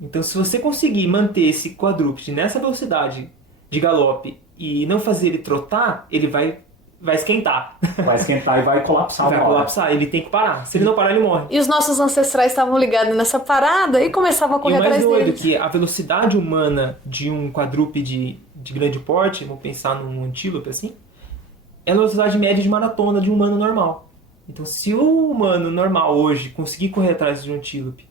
Então se você conseguir manter esse quadrúpede nessa velocidade de galope e não fazer ele trotar, ele vai esquentar. Vai esquentar e vai colapsar. Vai colapsar, ele tem que parar. Se ele não parar, ele morre. E os nossos ancestrais estavam ligados nessa parada e começavam a correr atrás E o mais doido deles. que a velocidade humana de um quadrúpede de grande porte, vamos pensar num antílope assim, é a velocidade média de maratona de um humano normal. Então, se o humano normal hoje conseguir correr atrás de um antílope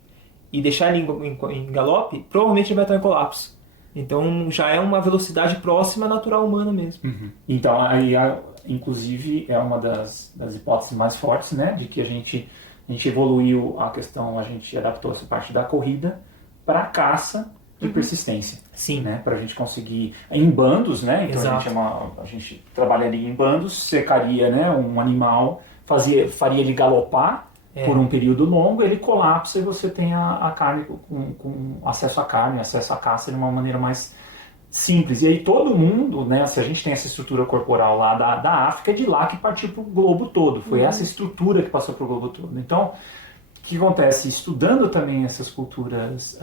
e deixar ele em galope, provavelmente ele vai estar em colapso. Então, já é uma velocidade próxima à natural humana mesmo. Uhum. Então, aí, inclusive, é uma das hipóteses mais fortes, né? De que a gente evoluiu a questão, a gente adaptou essa parte da corrida para a caça de persistência. Sim. Né? Para a gente conseguir, em bandos, né? Então, a gente trabalharia em bandos, cercaria, né, um animal, faria ele galopar por um período longo, ele colapsa e você tem a carne com acesso à carne, acesso à caça de uma maneira mais simples. E aí todo mundo, né, se a gente tem essa estrutura corporal lá da África, é de lá que partiu para o globo todo. Foi essa estrutura que passou para o globo todo. Então, o que acontece? Estudando também essas culturas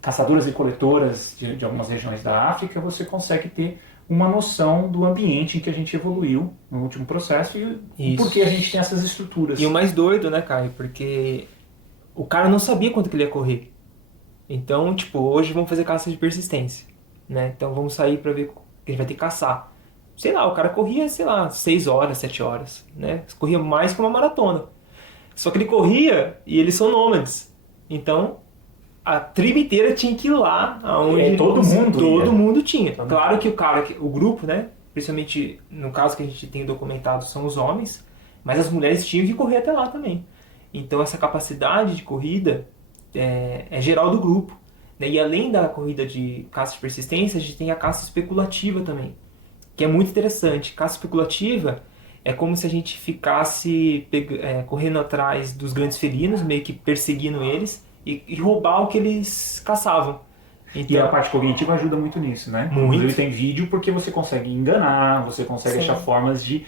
caçadoras e coletoras de algumas regiões da África, você consegue ter uma noção do ambiente em que a gente evoluiu no último processo e por que a gente tem essas estruturas. E o mais doido, né, Caio? Porque o cara não sabia quanto que ele ia correr. Então, tipo, hoje vamos fazer caça de persistência, né? Então vamos sair pra ver que ele vai ter que caçar. Sei lá, o cara corria, 6 horas, 7 horas, né? Corria mais que uma maratona. Só que ele corria e eles são nômades. Então, a tribo inteira tinha que ir lá aonde todo mundo tinha. Claro que o grupo, né? Principalmente no caso que a gente tem documentado são os homens, mas as mulheres tinham que correr até lá também. Então essa capacidade de corrida é geral do grupo, né? E além da corrida de caça de persistência, a gente tem a caça especulativa também, que é muito interessante. Caça especulativa é como se a gente ficasse correndo atrás dos grandes felinos, meio que perseguindo eles, e roubar o que eles caçavam. Então, e a parte cognitiva ajuda muito nisso, né? Muito. Inclusive tem vídeo porque você consegue enganar, você consegue achar formas de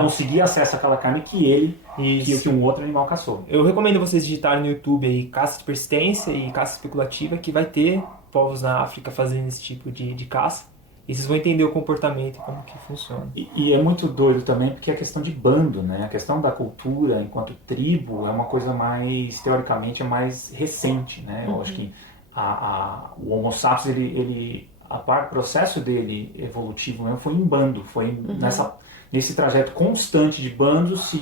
conseguir acesso àquela carne que um outro animal caçou. Eu recomendo vocês digitarem no YouTube aí caça de persistência e caça especulativa, que vai ter povos na África fazendo esse tipo de caça. E vocês vão entender o comportamento e como que funciona. E é muito doido também porque é a questão de bando, né? A questão da cultura enquanto tribo é uma coisa mais, teoricamente, é mais recente, né? Eu acho que o Homo sapiens, o processo dele evolutivo mesmo foi em bando, foi nesse trajeto constante de bandos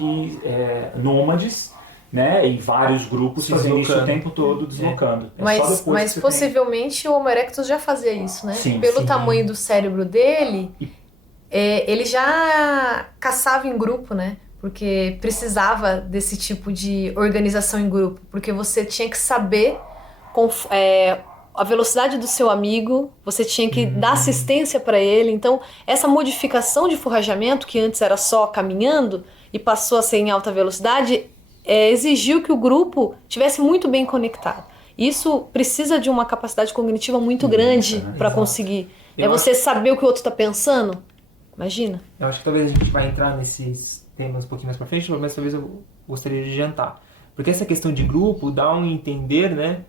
nômades, né, em vários grupos fazendo isso o tempo todo, deslocando. Mas possivelmente o Homo erectus já fazia isso, né? Sim, Pelo tamanho do cérebro dele, ele já caçava em grupo, né? Porque precisava desse tipo de organização em grupo, porque você tinha que saber a velocidade do seu amigo, você tinha que dar assistência para ele. Então, essa modificação de forrajamento, que antes era só caminhando e passou a ser em alta velocidade, exigiu que o grupo tivesse muito bem conectado. Isso precisa de uma capacidade cognitiva muito grande para conseguir. Você saber o que o outro está pensando. Imagina. Eu acho que talvez a gente vai entrar nesses temas um pouquinho mais para frente, mas talvez eu gostaria de adiantar. Porque essa questão de grupo dá um entender, né?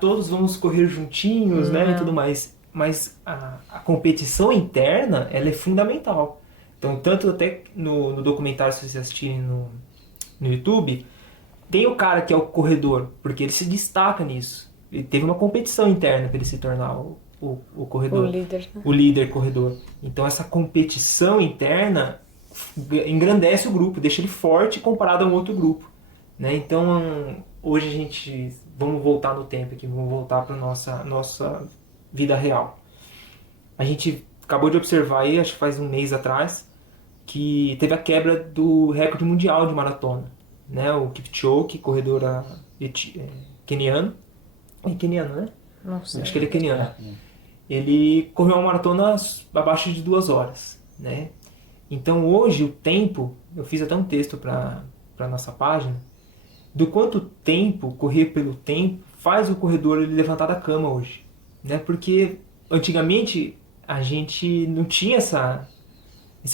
Todos vamos correr juntinhos, né? E tudo mais. Mas a competição interna, ela é fundamental. Então, tanto até no documentário, se vocês assistirem no YouTube, tem o cara que é o corredor, porque ele se destaca nisso. Ele teve uma competição interna para ele se tornar o corredor. O líder. Né? O líder corredor. Então essa competição interna engrandece o grupo, deixa ele forte comparado a um outro grupo. Né? Então hoje a gente... Vamos voltar no tempo aqui, vamos voltar para a nossa vida real. A gente acabou de observar aí, acho que faz um mês atrás, que teve a quebra do recorde mundial de maratona. Né? O Kipchoge, corredor queniano. É queniano, né? Não sei. Acho que ele é queniano. Ele correu uma maratona abaixo de 2 horas. Né? Então hoje o tempo, eu fiz até um texto para a nossa página, do quanto tempo, correr pelo tempo, faz o corredor ele levantar da cama hoje. Né? Porque antigamente a gente não tinha esse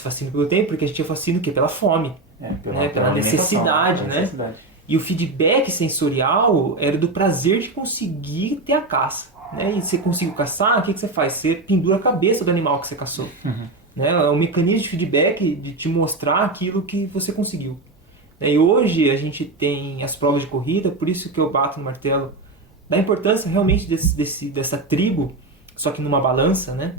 fascínio pelo tempo, porque a gente tinha fascínio pela fome. Pela necessidade, né? E o feedback sensorial era do prazer de conseguir ter a caça. né, e você conseguiu caçar, o que você faz? Você pendura a cabeça do animal que você caçou. Né? É um mecanismo de feedback de te mostrar aquilo que você conseguiu. E hoje a gente tem as provas de corrida, por isso que eu bato no martelo da importância realmente dessa tribo, só que numa balança, né?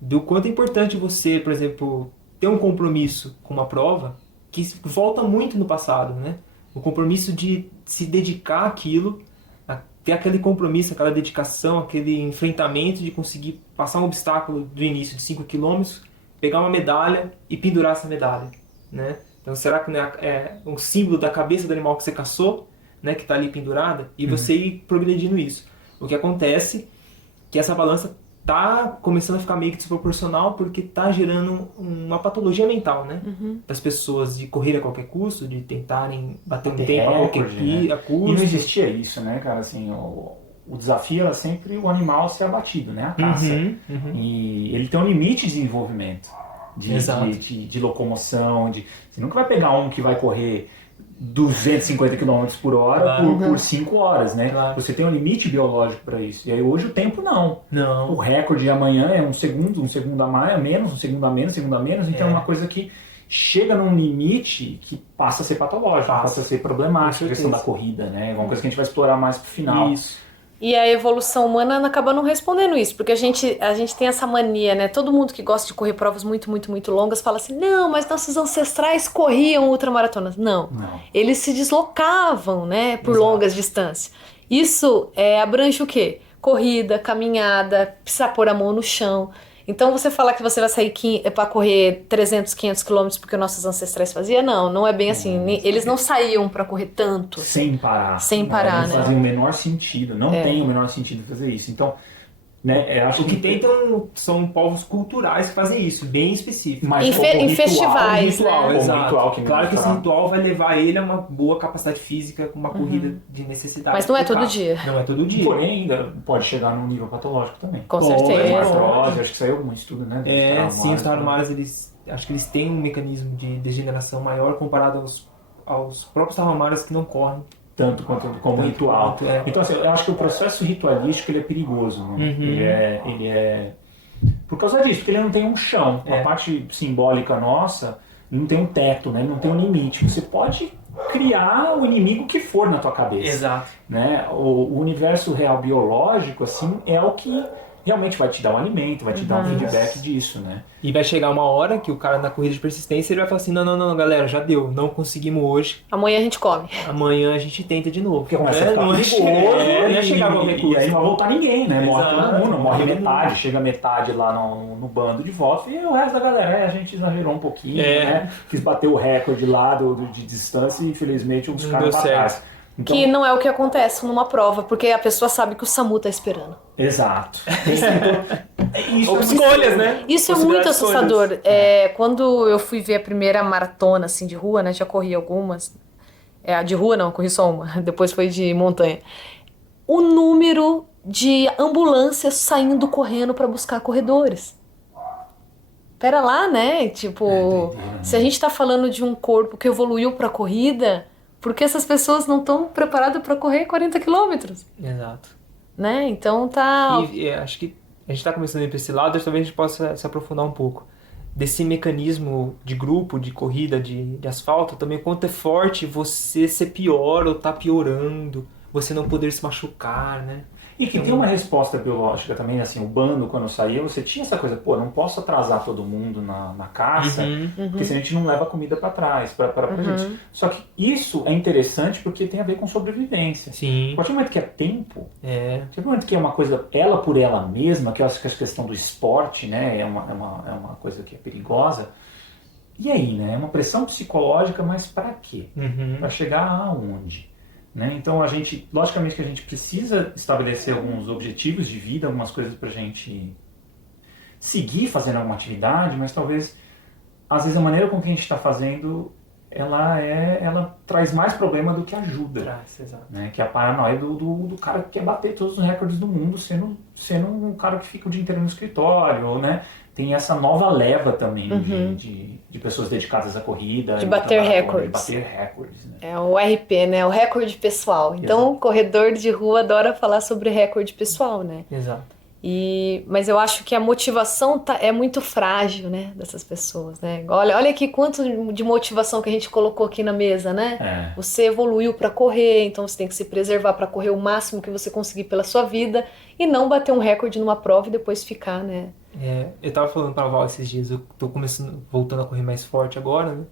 Do quanto é importante você, por exemplo, ter um compromisso com uma prova que volta muito no passado, né? O compromisso de se dedicar àquilo, ter aquele compromisso, aquela dedicação, aquele enfrentamento de conseguir passar um obstáculo do início de 5 quilômetros, pegar uma medalha e pendurar essa medalha, né? Então, será que não é um símbolo da cabeça do animal que você caçou, né, que está ali pendurada, e você ir progredindo isso? O que acontece é que essa balança está começando a ficar meio que desproporcional porque está gerando uma patologia mental, né? Das pessoas de correr a qualquer custo, de tentarem bater um tempo a qualquer custo. E não existia isso, né, cara? Assim, o desafio era sempre o animal ser abatido, né? A caça. E ele tem um limite de desenvolvimento, de locomoção. Você nunca vai pegar um que vai correr 250 km por hora por 5 horas, né? Claro. Você tem um limite biológico para isso. E aí hoje o tempo não. O recorde de amanhã é um segundo a mais, menos, um segundo a menos. Então é uma coisa que chega num limite que passa a ser patológico, passa a ser problemático, a questão da corrida, né? É uma coisa que a gente vai explorar mais pro final. Isso. E a evolução humana acaba não respondendo isso, porque a gente tem essa mania, né? Todo mundo que gosta de correr provas muito, muito, muito longas fala assim, não, mas nossos ancestrais corriam ultramaratonas. Não. Eles se deslocavam, né, por longas distâncias. Isso abrange o quê? Corrida, caminhada, precisar pôr a mão no chão. Então você falar que você vai sair para correr 300, 500 quilômetros porque nossos ancestrais faziam, não é bem assim. Eles não saíam para correr tanto. Sem parar. Não fazia o menor sentido. Não tem o menor sentido fazer isso. Então, né, acho o que tem são povos culturais que fazem isso, bem específicos. Mas em festivais, ritual, né? Exato. Claro que esse ritual vai levar ele a uma boa capacidade física, com uma corrida de necessidade. Mas não é todo dia. Não é todo dia. Porém, ainda pode chegar num nível patológico também. Com certeza. Artrose, acho que saiu algum estudo, né? Sim, os tarahumara's, acho que eles têm um mecanismo de degeneração maior comparado aos próprios tarahumara's que não correm tanto como ritual. Então, assim, eu acho que o processo ritualístico ele é perigoso. Né? Ele é... Por causa disso, porque ele não tem um chão. A parte simbólica nossa não tem um teto, né? Ele não tem um limite. Você pode criar o inimigo que for na tua cabeça. Exato. Né? O universo real biológico, assim, é o que realmente vai te dar um alimento, vai te dar um feedback disso, né? E vai chegar uma hora que o cara na corrida de persistência ele vai falar assim, não, galera, já deu, não conseguimos hoje. Amanhã a gente come. Amanhã a gente tenta de novo. Porque começa a ficar perigoso, e aí não vai voltar ninguém, né? Morre todo mundo, morre metade, chega metade lá no bando de volta e o resto da galera, a gente exagerou um pouquinho, né? Quis bater o recorde lá de distância e infelizmente os caras pra trás. Então, que não é o que acontece numa prova, porque a pessoa sabe que o SAMU tá esperando. Exato. Ou escolhas, né? Isso é muito assustador. Quando eu fui ver a primeira maratona assim, de rua, né? Já corri algumas. De rua não, corri só uma. Depois foi de montanha. O número de ambulâncias saindo correndo para buscar corredores. Pera lá, né? Tipo, se a gente tá falando de um corpo que evoluiu pra corrida... Porque essas pessoas não estão preparadas para correr 40 quilômetros. Exato. Né? Então tá... E acho que a gente está começando a ir para esse lado, talvez a gente possa se aprofundar um pouco. Desse mecanismo de grupo, de corrida, de asfalto, também o quanto é forte você ser pior ou tá piorando, você não poder se machucar, né? E que tem uma resposta biológica também, assim, o bando quando saía, você tinha essa coisa, não posso atrasar todo mundo na caça, porque senão a gente não leva comida para trás, pra gente. Só que isso é interessante porque tem a ver com sobrevivência. Sim. A partir do momento que é tempo, a partir do momento que é uma coisa ela por ela mesma, que eu acho que a questão do esporte, né, é uma coisa que é perigosa, e aí, né, é uma pressão psicológica, mas para quê? Para chegar aonde? Né? Então, logicamente que a gente precisa estabelecer alguns objetivos de vida, algumas coisas para a gente seguir fazendo alguma atividade, mas talvez, às vezes, a maneira com que a gente está fazendo ela traz mais problema do que ajuda. Traz, exato. Né? Que é a paranoia do cara que quer bater todos os recordes do mundo, sendo um cara que fica o dia inteiro no escritório, né? Tem essa nova leva também de pessoas dedicadas à corrida. De bater recordes. De bater recordes, né? É o RP, né? O recorde pessoal. Então, o corredor de rua adora falar sobre recorde pessoal, né? Exato. Mas eu acho que a motivação é muito frágil, né? Dessas pessoas, né? Olha aqui quanto de motivação que a gente colocou aqui na mesa, né? Você evoluiu para correr, então você tem que se preservar para correr o máximo que você conseguir pela sua vida e não bater um recorde numa prova e depois ficar, né? Eu tava falando pra Val esses dias, eu tô voltando a correr mais forte agora, né?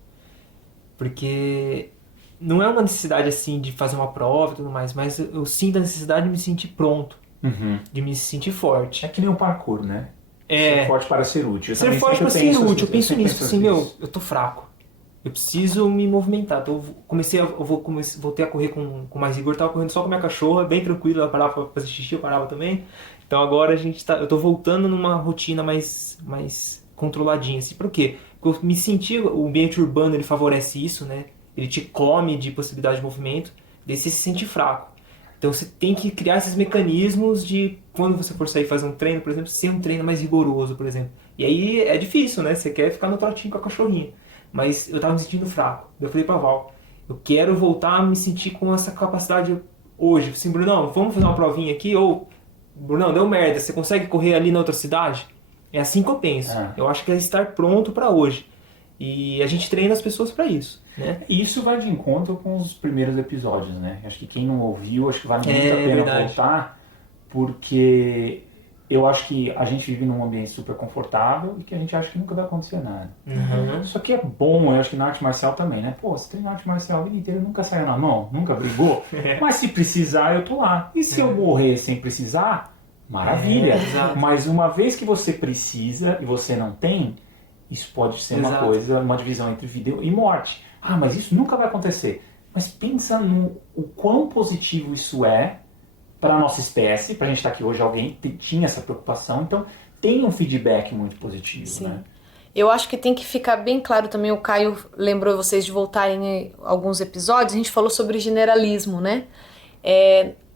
Porque não é uma necessidade assim de fazer uma prova e tudo mais, mas eu sinto a necessidade de me sentir pronto. De me sentir forte. É que nem um parkour, né? Ser forte para ser útil. Ser forte para ser útil. Eu penso nisso, assim, eu tô fraco. Eu preciso me movimentar. Voltei a correr com mais rigor. Tava correndo só com a minha cachorra, bem tranquilo. Ela parava pra fazer xixi, eu parava também. Então agora eu tô voltando numa rotina mais controladinha. Assim, por quê? Porque eu me senti, o ambiente urbano ele favorece isso, né? Ele te come de possibilidade de movimento, daí você se sente fraco. Então você tem que criar esses mecanismos de, quando você for sair fazer um treino, por exemplo, ser um treino mais rigoroso, por exemplo. E aí é difícil, né? Você quer ficar no trotinho com a cachorrinha. Mas eu tava me sentindo fraco. Eu falei pra Val, eu quero voltar a me sentir com essa capacidade hoje. Assim, Brunão, vamos fazer uma provinha aqui? Ou, Brunão, deu merda, você consegue correr ali na outra cidade? É assim que eu penso. Eu acho que é estar pronto pra hoje. E a gente treina as pessoas pra isso. Né? E isso vai de encontro com os primeiros episódios, né? Acho que quem não ouviu, acho que vale muito a pena voltar, porque eu acho que a gente vive num ambiente super confortável e que a gente acha que nunca vai acontecer nada. Isso aqui é bom, eu acho que na arte marcial também, né? Pô, você treina arte marcial a vida inteira, nunca saiu na mão, nunca brigou, mas se precisar eu tô lá. E se eu morrer sem precisar, maravilha. Mas uma vez que você precisa e você não tem, isso pode ser uma coisa, uma divisão entre vida e morte. Ah, mas isso nunca vai acontecer. Mas pensa no o quão positivo isso é para a nossa espécie, para a gente estar aqui hoje, alguém tinha essa preocupação, então tem um feedback muito positivo. Sim. Né? Eu acho que tem que ficar bem claro também, o Caio lembrou vocês de voltarem em alguns episódios, a gente falou sobre generalismo, né?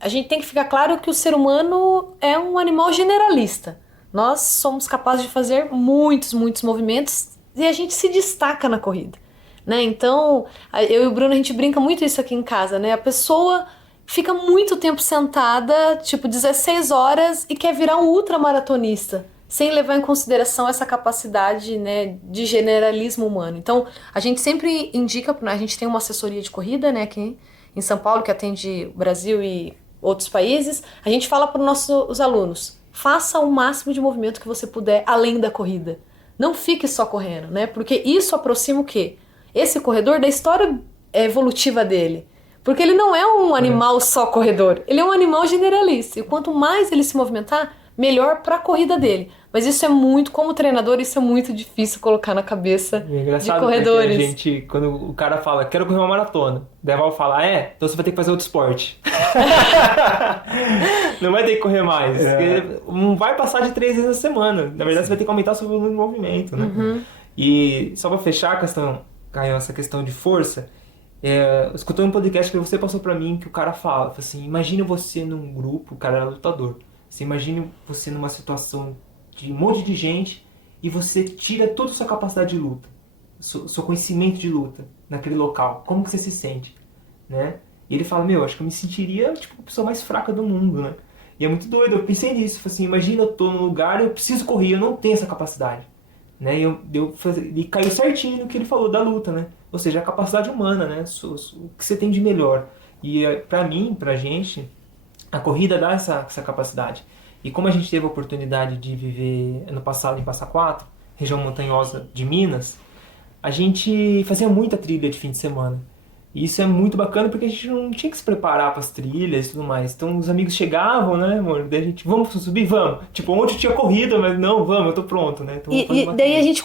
A gente tem que ficar claro que o ser humano é um animal generalista. Nós somos capazes de fazer muitos movimentos e a gente se destaca na corrida. Né? Então, eu e o Bruno, a gente brinca muito isso aqui em casa, né? A pessoa fica muito tempo sentada, tipo 16 horas, e quer virar um ultramaratonista, sem levar em consideração essa capacidade, né, de generalismo humano. Então, a gente sempre indica, a gente tem uma assessoria de corrida, né, aqui em São Paulo, que atende o Brasil e outros países. A gente fala para os nossos alunos, faça o máximo de movimento que você puder além da corrida. Não fique só correndo, né? Porque isso aproxima o quê? Esse corredor da história evolutiva dele. Porque ele não é um animal só corredor, ele é um animal generalista. E quanto mais ele se movimentar, melhor para a corrida dele. Mas isso é muito, como treinador, isso é muito difícil colocar na cabeça de corredores. A gente, quando o cara fala, quero correr uma maratona, daí a Val fala, então você vai ter que fazer outro esporte. Não vai ter que correr mais. Não vai passar de 3 vezes na semana. Na verdade, você vai ter que aumentar o seu volume de movimento. Né? E só para fechar a questão, Caio, essa questão de força, escutando um podcast que você passou pra mim, que o cara fala assim, imagine você num grupo, o cara era lutador, você imagine você numa situação de um monte de gente e você tira toda a sua capacidade de luta, seu conhecimento de luta naquele local, como que você se sente, né? E ele fala, acho que eu me sentiria tipo a pessoa mais fraca do mundo, né? E é muito doido, eu pensei nisso, assim, imagina eu tô num lugar e eu preciso correr, eu não tenho essa capacidade. Né? E caiu certinho no que ele falou da luta, né? Ou seja, a capacidade humana, né? O que você tem de melhor. E pra mim, pra gente, a corrida dá essa capacidade. E como a gente teve a oportunidade de viver ano passado em Passa Quatro, região montanhosa de Minas, a gente fazia muita trilha de fim de semana. E isso é muito bacana porque a gente não tinha que se preparar para as trilhas e tudo mais. Então os amigos chegavam, né, amor? Daí a gente, vamos subir? Vamos. Tipo, ontem eu tinha corrida, mas não, vamos, eu tô pronto, né? Então, e daí a gente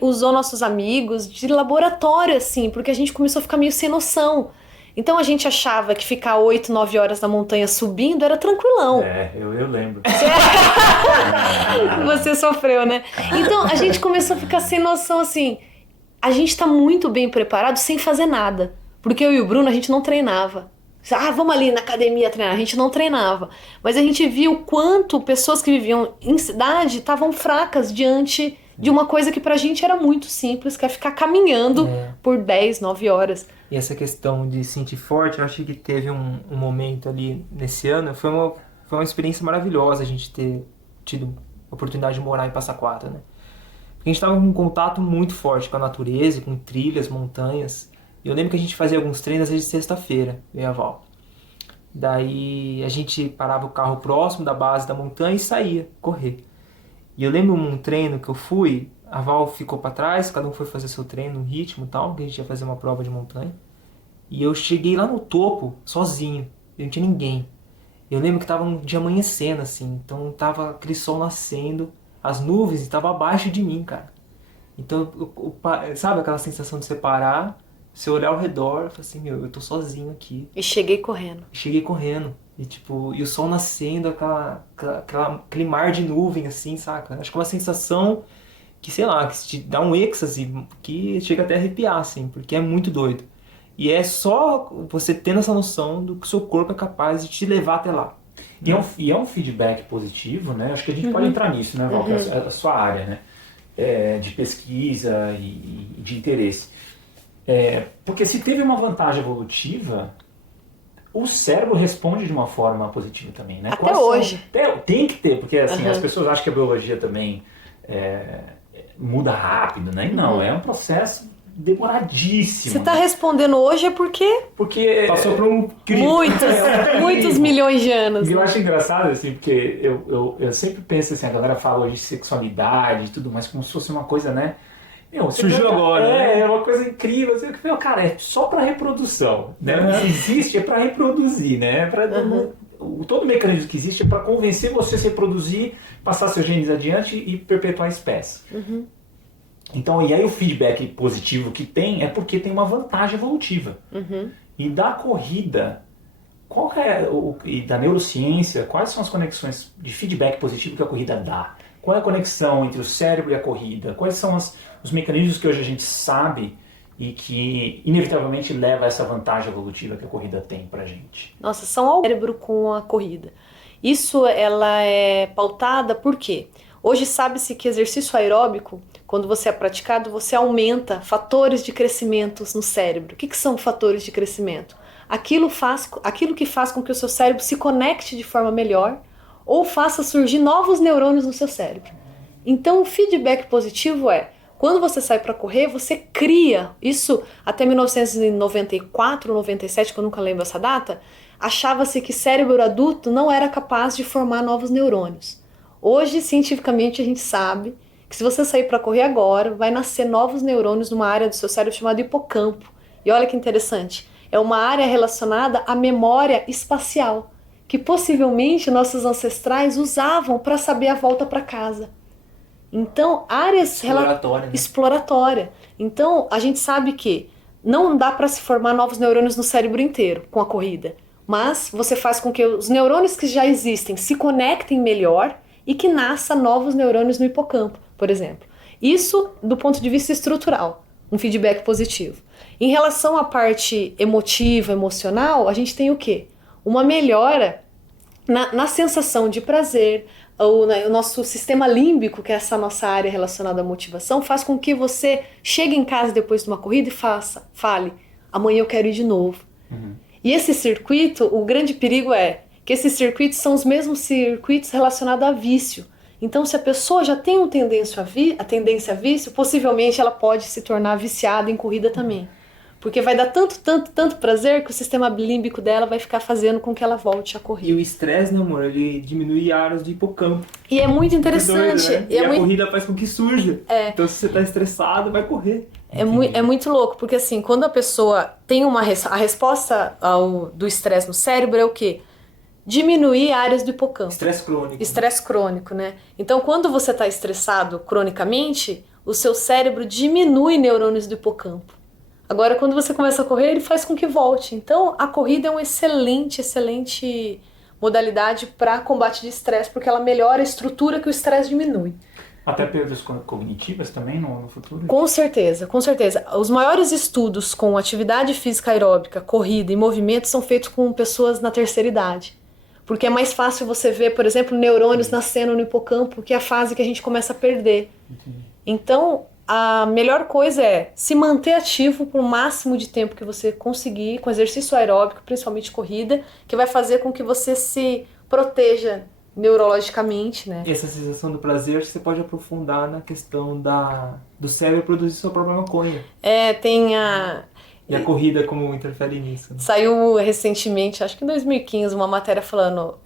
usou nossos amigos de laboratório, assim, porque a gente começou a ficar meio sem noção. Então a gente achava que ficar 8, 9 horas na montanha subindo era tranquilão. Eu lembro. Você sofreu, né? Então a gente começou a ficar sem noção, assim... a gente tá muito bem preparado sem fazer nada. Porque eu e o Bruno, a gente não treinava. Vamos ali na academia treinar. A gente não treinava. Mas a gente viu quanto pessoas que viviam em cidade estavam fracas diante de uma coisa que pra gente era muito simples, que é ficar caminhando por 10, 9 horas. E essa questão de se sentir forte, eu acho que teve um momento ali nesse ano, foi uma experiência maravilhosa a gente ter tido a oportunidade de morar em Passa Quatro, né? Porque a gente estava com um contato muito forte com a natureza, com trilhas, montanhas. E eu lembro que a gente fazia alguns treinos às vezes de sexta-feira, eu e a Val. Daí a gente parava o carro próximo da base da montanha e saía correr. E eu lembro um treino que eu fui, a Val ficou para trás, cada um foi fazer seu treino, um ritmo e tal, que a gente ia fazer uma prova de montanha. E eu cheguei lá no topo, sozinho, e não tinha ninguém. Eu lembro que tava um dia amanhecendo, assim, então tava aquele sol nascendo, as nuvens estavam abaixo de mim, cara. Então, sabe aquela sensação de você parar, você olhar ao redor, e falar assim, eu tô sozinho aqui. E cheguei correndo. E e o sol nascendo, aquele mar de nuvem, assim, saca? Acho que é uma sensação que, sei lá, que te dá um êxtase, que chega até a arrepiar, assim, porque é muito doido. E é só você tendo essa noção do que o seu corpo é capaz de te levar até lá. E é um feedback positivo, né? Acho que a gente pode entrar nisso, né, Val? Que é a sua área, né? De pesquisa e de interesse. Porque se teve uma vantagem evolutiva, o cérebro responde de uma forma positiva também, né? Até hoje. Tem que ter, porque assim, as pessoas acham que a biologia também muda rápido, né? E não, é um processo demoradíssimo. Você está respondendo hoje é porque passou por um crime. Muitos milhões de anos. E eu acho engraçado, assim, porque eu sempre penso assim, a galera fala hoje de sexualidade e tudo mais, como se fosse uma coisa, né? Surgiu agora, né? É uma coisa incrível. Assim, cara, é só para reprodução, né? Se existe, é para reproduzir, né? Todo mecanismo que existe é para convencer você a se reproduzir, passar seus genes adiante e perpetuar a espécie. Então, e aí o feedback positivo que tem é porque tem uma vantagem evolutiva. E da corrida, e da neurociência, quais são as conexões de feedback positivo que a corrida dá? Qual é a conexão entre o cérebro e a corrida? Quais são os mecanismos que hoje a gente sabe e que inevitavelmente leva a essa vantagem evolutiva que a corrida tem pra gente? Nossa, são ao cérebro com a corrida. Isso ela é pautada por quê? Hoje sabe-se que exercício aeróbico, quando você é praticado, você aumenta fatores de crescimento no cérebro. O que são fatores de crescimento? Aquilo que faz com que o seu cérebro se conecte de forma melhor ou faça surgir novos neurônios no seu cérebro. Então, o feedback positivo quando você sai para correr, você cria, isso até 1994, 97, que eu nunca lembro essa data, achava-se que cérebro adulto não era capaz de formar novos neurônios. Hoje, cientificamente, a gente sabe que se você sair para correr agora, vai nascer novos neurônios numa área do seu cérebro chamada hipocampo. E olha que interessante, é uma área relacionada à memória espacial, que possivelmente nossos ancestrais usavam para saber a volta para casa. Então, áreas exploratória. Então, a gente sabe que não dá para se formar novos neurônios no cérebro inteiro com a corrida, mas você faz com que os neurônios que já existem se conectem melhor e que nasça novos neurônios no hipocampo, por exemplo. Isso do ponto de vista estrutural, um feedback positivo. Em relação à parte emotiva, emocional, a gente tem o quê? Uma melhora na sensação de prazer. O nosso sistema límbico, que é essa nossa área relacionada à motivação, faz com que você chegue em casa depois de uma corrida e fale, amanhã eu quero ir de novo. E esse circuito, o grande perigo é que esses circuitos são os mesmos circuitos relacionados a vício. Então, se a pessoa já tem a tendência a vício, possivelmente ela pode se tornar viciada em corrida também. Porque vai dar tanto prazer que o sistema límbico dela vai ficar fazendo com que ela volte a correr. E o estresse, né, amor? Ele diminui áreas do hipocampo. E é muito interessante. Doido, né? E a corrida faz com que surja. Então, se você tá estressado, vai correr. É muito louco, porque assim, quando a pessoa tem a resposta do estresse no cérebro é o quê? Diminuir áreas do hipocampo. Estresse crônico. Estresse crônico, né? Então, quando você está estressado cronicamente, o seu cérebro diminui neurônios do hipocampo. Agora, quando você começa a correr, ele faz com que volte. Então, a corrida é uma excelente modalidade para combate de estresse, porque ela melhora a estrutura que o estresse diminui. Até perdas cognitivas também no futuro? Com certeza, com certeza. Os maiores estudos com atividade física aeróbica, corrida e movimento são feitos com pessoas na terceira idade. Porque é mais fácil você ver, por exemplo, neurônios nascendo no hipocampo, que é a fase que a gente começa a perder. Entendi. Então, a melhor coisa é se manter ativo por o máximo de tempo que você conseguir, com exercício aeróbico, principalmente corrida, que vai fazer com que você se proteja neurologicamente, né? Essa sensação do prazer você pode aprofundar na questão do cérebro produzir sua própria maconha. Tem a... E a corrida como interfere nisso. Né? Saiu recentemente, acho que em 2015, uma matéria falando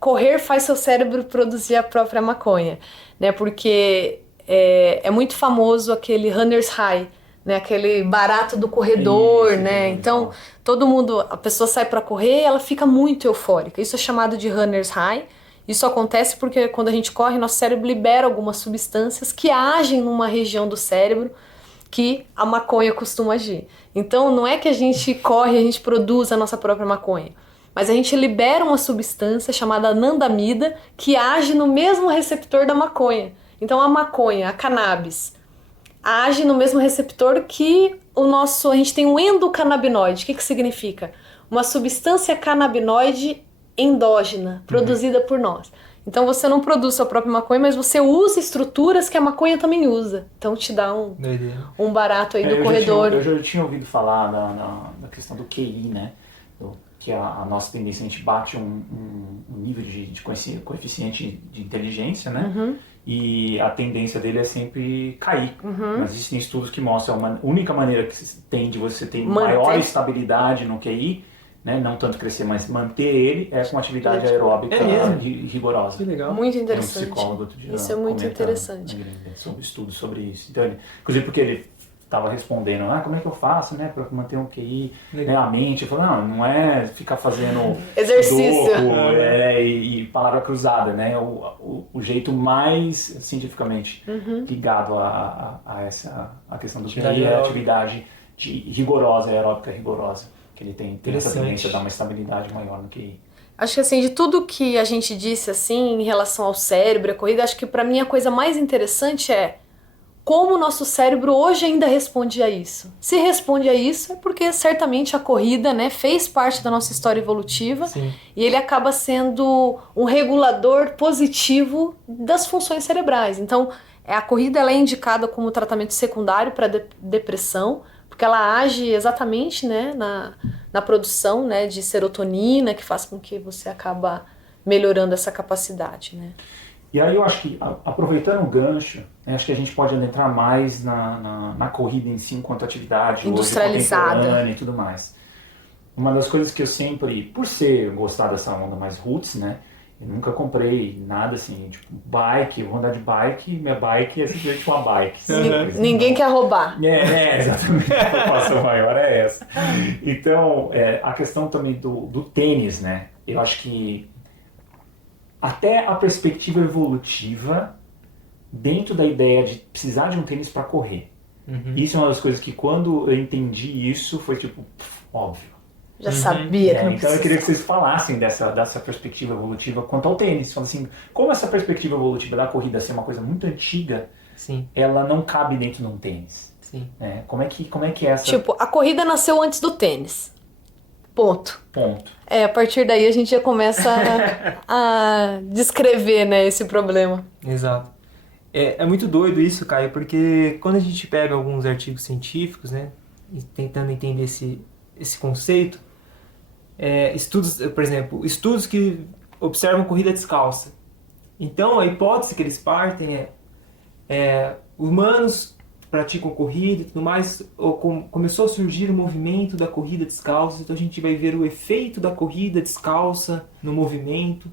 correr faz seu cérebro produzir a própria maconha, né? Porque é muito famoso aquele runner's high, né? Aquele barato do corredor, Isso, né? Então, todo mundo, a pessoa sai para correr, ela fica muito eufórica. Isso é chamado de runner's high. Isso acontece porque quando a gente corre, nosso cérebro libera algumas substâncias que agem numa região do cérebro que a maconha costuma agir. Então, não é que a gente corre e a gente produz a nossa própria maconha, mas a gente libera uma substância chamada anandamida que age no mesmo receptor da maconha. Então, a maconha, a cannabis, age no mesmo receptor que a gente tem um endocannabinoide. O que significa? Uma substância canabinoide endógena, produzida por nós. Então você não produz sua própria maconha, mas você usa estruturas que a maconha também usa. Então te dá um barato aí do corredor. Eu já tinha ouvido falar da questão do QI, né? Que a nossa tendência, a gente bate um nível de coeficiente de inteligência, né? Uhum. E a tendência dele é sempre cair. Uhum. Mas existem estudos que mostram a única maneira que tem de você ter Manter. maior estabilidade no QI, né, não tanto crescer, mas manter ele é com atividade aeróbica rigorosa. Que legal. Muito Tem um interessante. psicólogo outro dia Isso é muito comentando interessante. sobre estudos sobre isso. Então, inclusive porque ele estava respondendo, como é que eu faço, né, para manter um QI, né, a mente. Eu falei, não é ficar fazendo exercício e palavra cruzada, né, o jeito mais cientificamente ligado a questão do QI é a atividade rigorosa, aeróbica rigorosa. Que ele tem essa tendência a dar uma estabilidade maior no QI. Acho que assim, de tudo que a gente disse assim em relação ao cérebro, a corrida, acho que pra mim a coisa mais interessante é como o nosso cérebro hoje ainda responde a isso. Se responde a isso é porque certamente a corrida, né, fez parte da nossa história evolutiva. Sim. E ele acaba sendo um regulador positivo das funções cerebrais. Então, a corrida ela é indicada como tratamento secundário para depressão, porque ela age exatamente, né, na produção, né, de serotonina, que faz com que você acaba melhorando essa capacidade, né. E aí eu acho que, aproveitando o gancho, né, acho que a gente pode adentrar mais na corrida em si, enquanto atividade industrializada hoje, contemporânea e tudo mais. Uma das coisas que eu sempre, por gostar dessa onda mais roots, né, eu nunca comprei nada assim, tipo bike, eu vou andar de bike, minha bike é simplesmente uma bike. Ninguém quer roubar. Exatamente, a preocupação maior é essa. Então, a questão também do tênis, né, eu acho que até a perspectiva evolutiva dentro da ideia de precisar de um tênis para correr. Isso é uma das coisas que quando eu entendi isso, foi tipo, óbvio. Já sabia que não então eu queria que vocês falassem dessa perspectiva evolutiva quanto ao tênis. Falando assim, como essa perspectiva evolutiva da corrida ser uma coisa muito antiga, Sim. ela não cabe dentro de um tênis. Sim. Como é que é essa... Tipo, a corrida nasceu antes do tênis. Ponto. A partir daí a gente já começa a descrever, né, esse problema. Exato. É muito doido isso, Caio, porque quando a gente pega alguns artigos científicos, né, e tentando entender esse conceito, estudos, por exemplo, estudos que observam corrida descalça. Então, a hipótese que eles partem humanos praticam corrida e tudo mais, começou a surgir o movimento da corrida descalça, então a gente vai ver o efeito da corrida descalça no movimento.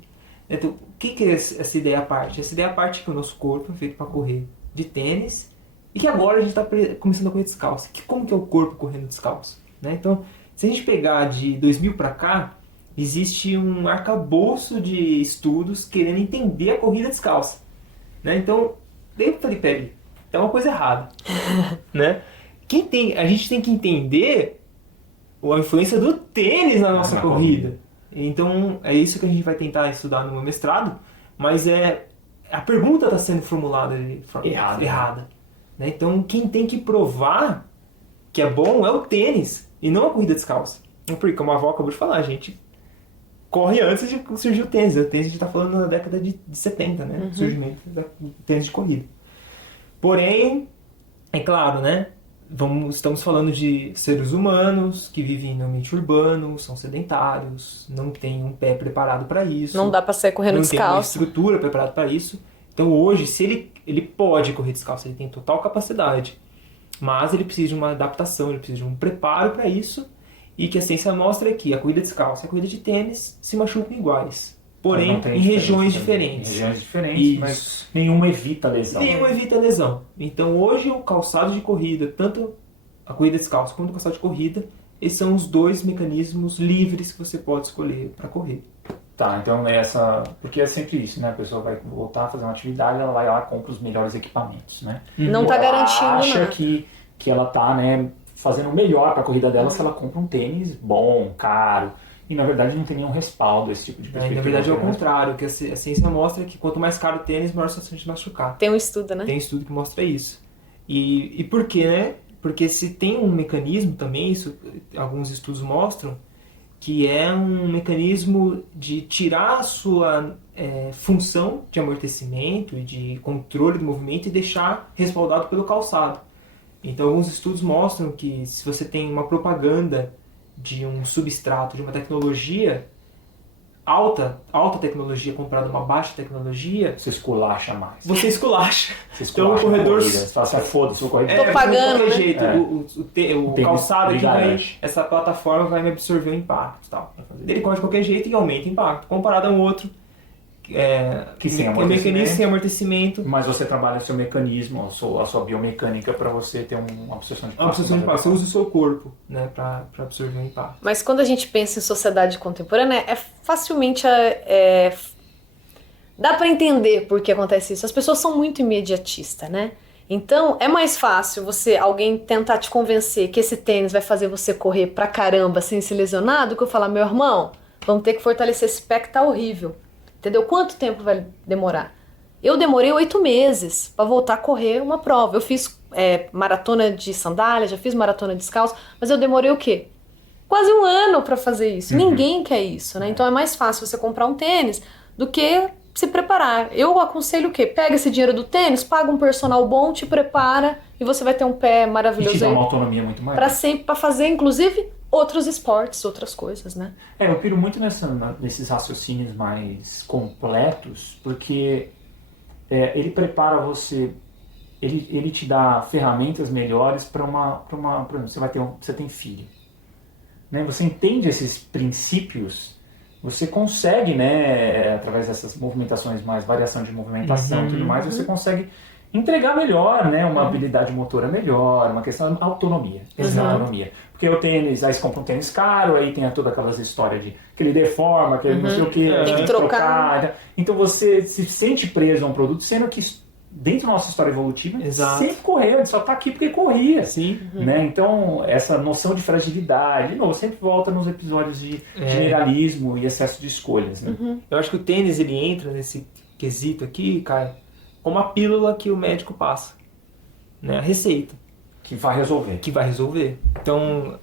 Então, o que é essa ideia à parte? Essa ideia à parte é que o nosso corpo é feito para correr de tênis e que agora a gente está começando a correr descalço. Como que é o corpo correndo descalço? Né? Então, se a gente pegar de 2000 para cá, existe um arcabouço de estudos querendo entender a corrida descalça. Né? Então, daí eu falei, peraí, é uma coisa errada. Né? A gente tem que entender a influência do tênis na nossa corrida. Então, é isso que a gente vai tentar estudar no meu mestrado, mas a pergunta está sendo formulada de forma errada. Né? Então, quem tem que provar que é bom é o tênis e não a corrida descalça. Porque, como a avó acabou de falar, a gente corre antes de surgir o tênis. O tênis a gente está falando na década de 70, né? O surgimento do tênis de corrida. Porém, é claro, né? Estamos falando de seres humanos que vivem no ambiente urbano, são sedentários, não têm um pé preparado para isso. Não dá para sair correndo não descalço. Não tem uma estrutura preparada para isso. Então hoje, se ele pode correr descalço, ele tem total capacidade, mas ele precisa de uma adaptação, ele precisa de um preparo para isso, e que a ciência mostra é que a corrida descalça e a corrida de tênis se machucam iguais. Porém, em regiões diferentes. Em regiões diferentes, mas nenhuma evita lesão. Nenhuma evita lesão. Então, hoje, o calçado de corrida, tanto a corrida descalça quanto o calçado de corrida, esses são os dois mecanismos livres que você pode escolher para correr. Tá, então porque é sempre isso, né? A pessoa vai voltar a fazer uma atividade, ela vai lá e compra os melhores equipamentos, né? Não tá garantindo nada. Acha que ela tá, né, fazendo o melhor para a corrida dela se ela compra um tênis bom, caro. E na verdade não tem nenhum respaldo esse tipo de perspectiva. Na verdade é o contrário, que a ciência mostra que quanto mais caro o tênis, maior a chance de machucar. Tem um estudo, né? Tem um estudo que mostra isso. E por quê, né? Porque se tem um mecanismo também, isso alguns estudos mostram, que é um mecanismo de tirar a sua função de amortecimento e de controle do movimento e deixar respaldado pelo calçado. Então alguns estudos mostram que se você tem uma propaganda de um substrato, de uma tecnologia alta tecnologia comparada a uma baixa tecnologia, você esculacha mais. Você esculacha. Então o corredor... Você fala assim, foda-se, o corredor... Tô pagando, de né? jeito. O calçado aqui essa plataforma vai me absorver o impacto. Tal. Ele corre de qualquer jeito e aumenta o impacto. Comparado a um outro que sem mecanismo sem amortecimento. Mas você trabalha o seu mecanismo, a sua biomecânica para você ter uma absorção de impacto. Absorção de impacto. Você usa o seu corpo, né, para absorver o impacto. Mas quando a gente pensa em sociedade contemporânea, facilmente dá para entender por que acontece isso. As pessoas são muito imediatistas, né? Então é mais fácil alguém tentar te convencer que esse tênis vai fazer você correr pra caramba sem se lesionar do que eu falar, meu irmão, vamos ter que fortalecer esse pé que tá horrível. Entendeu? Quanto tempo vai demorar? Eu demorei 8 meses para voltar a correr uma prova. Eu fiz maratona de sandália, já fiz maratona descalço, mas eu demorei o quê? Quase 1 ano para fazer isso. Ninguém quer isso, né? Então é mais fácil você comprar um tênis do que se preparar. Eu aconselho o quê? Pega esse dinheiro do tênis, paga um personal bom, te prepara e você vai ter um pé maravilhoso. E te dá uma autonomia muito maior. Para sempre, para fazer, inclusive, outros esportes, outras coisas, né? Eu piro muito nesses raciocínios mais completos, porque ele prepara você, ele te dá ferramentas melhores para por exemplo, você tem filho, né? Você entende esses princípios, você consegue, né, através dessas movimentações mais variação de movimentação e tudo mais, você consegue entregar melhor, né, uma habilidade motora melhor, uma questão de autonomia, autonomia. Porque o tênis, aí você compra um tênis caro, aí tem toda aquelas histórias de que ele deforma, que ele não sei o que, tem que trocar. Então você se sente preso a um produto, sendo que dentro da nossa história evolutiva, sempre correu, ele só está aqui porque corria. Sim. Né? Então, essa noção de fragilidade, de novo, sempre volta nos episódios de generalismo e excesso de escolhas. Né? Eu acho que o tênis ele entra nesse quesito aqui, Caio, como a pílula que o médico passa, né? A receita. Que vai resolver. Então,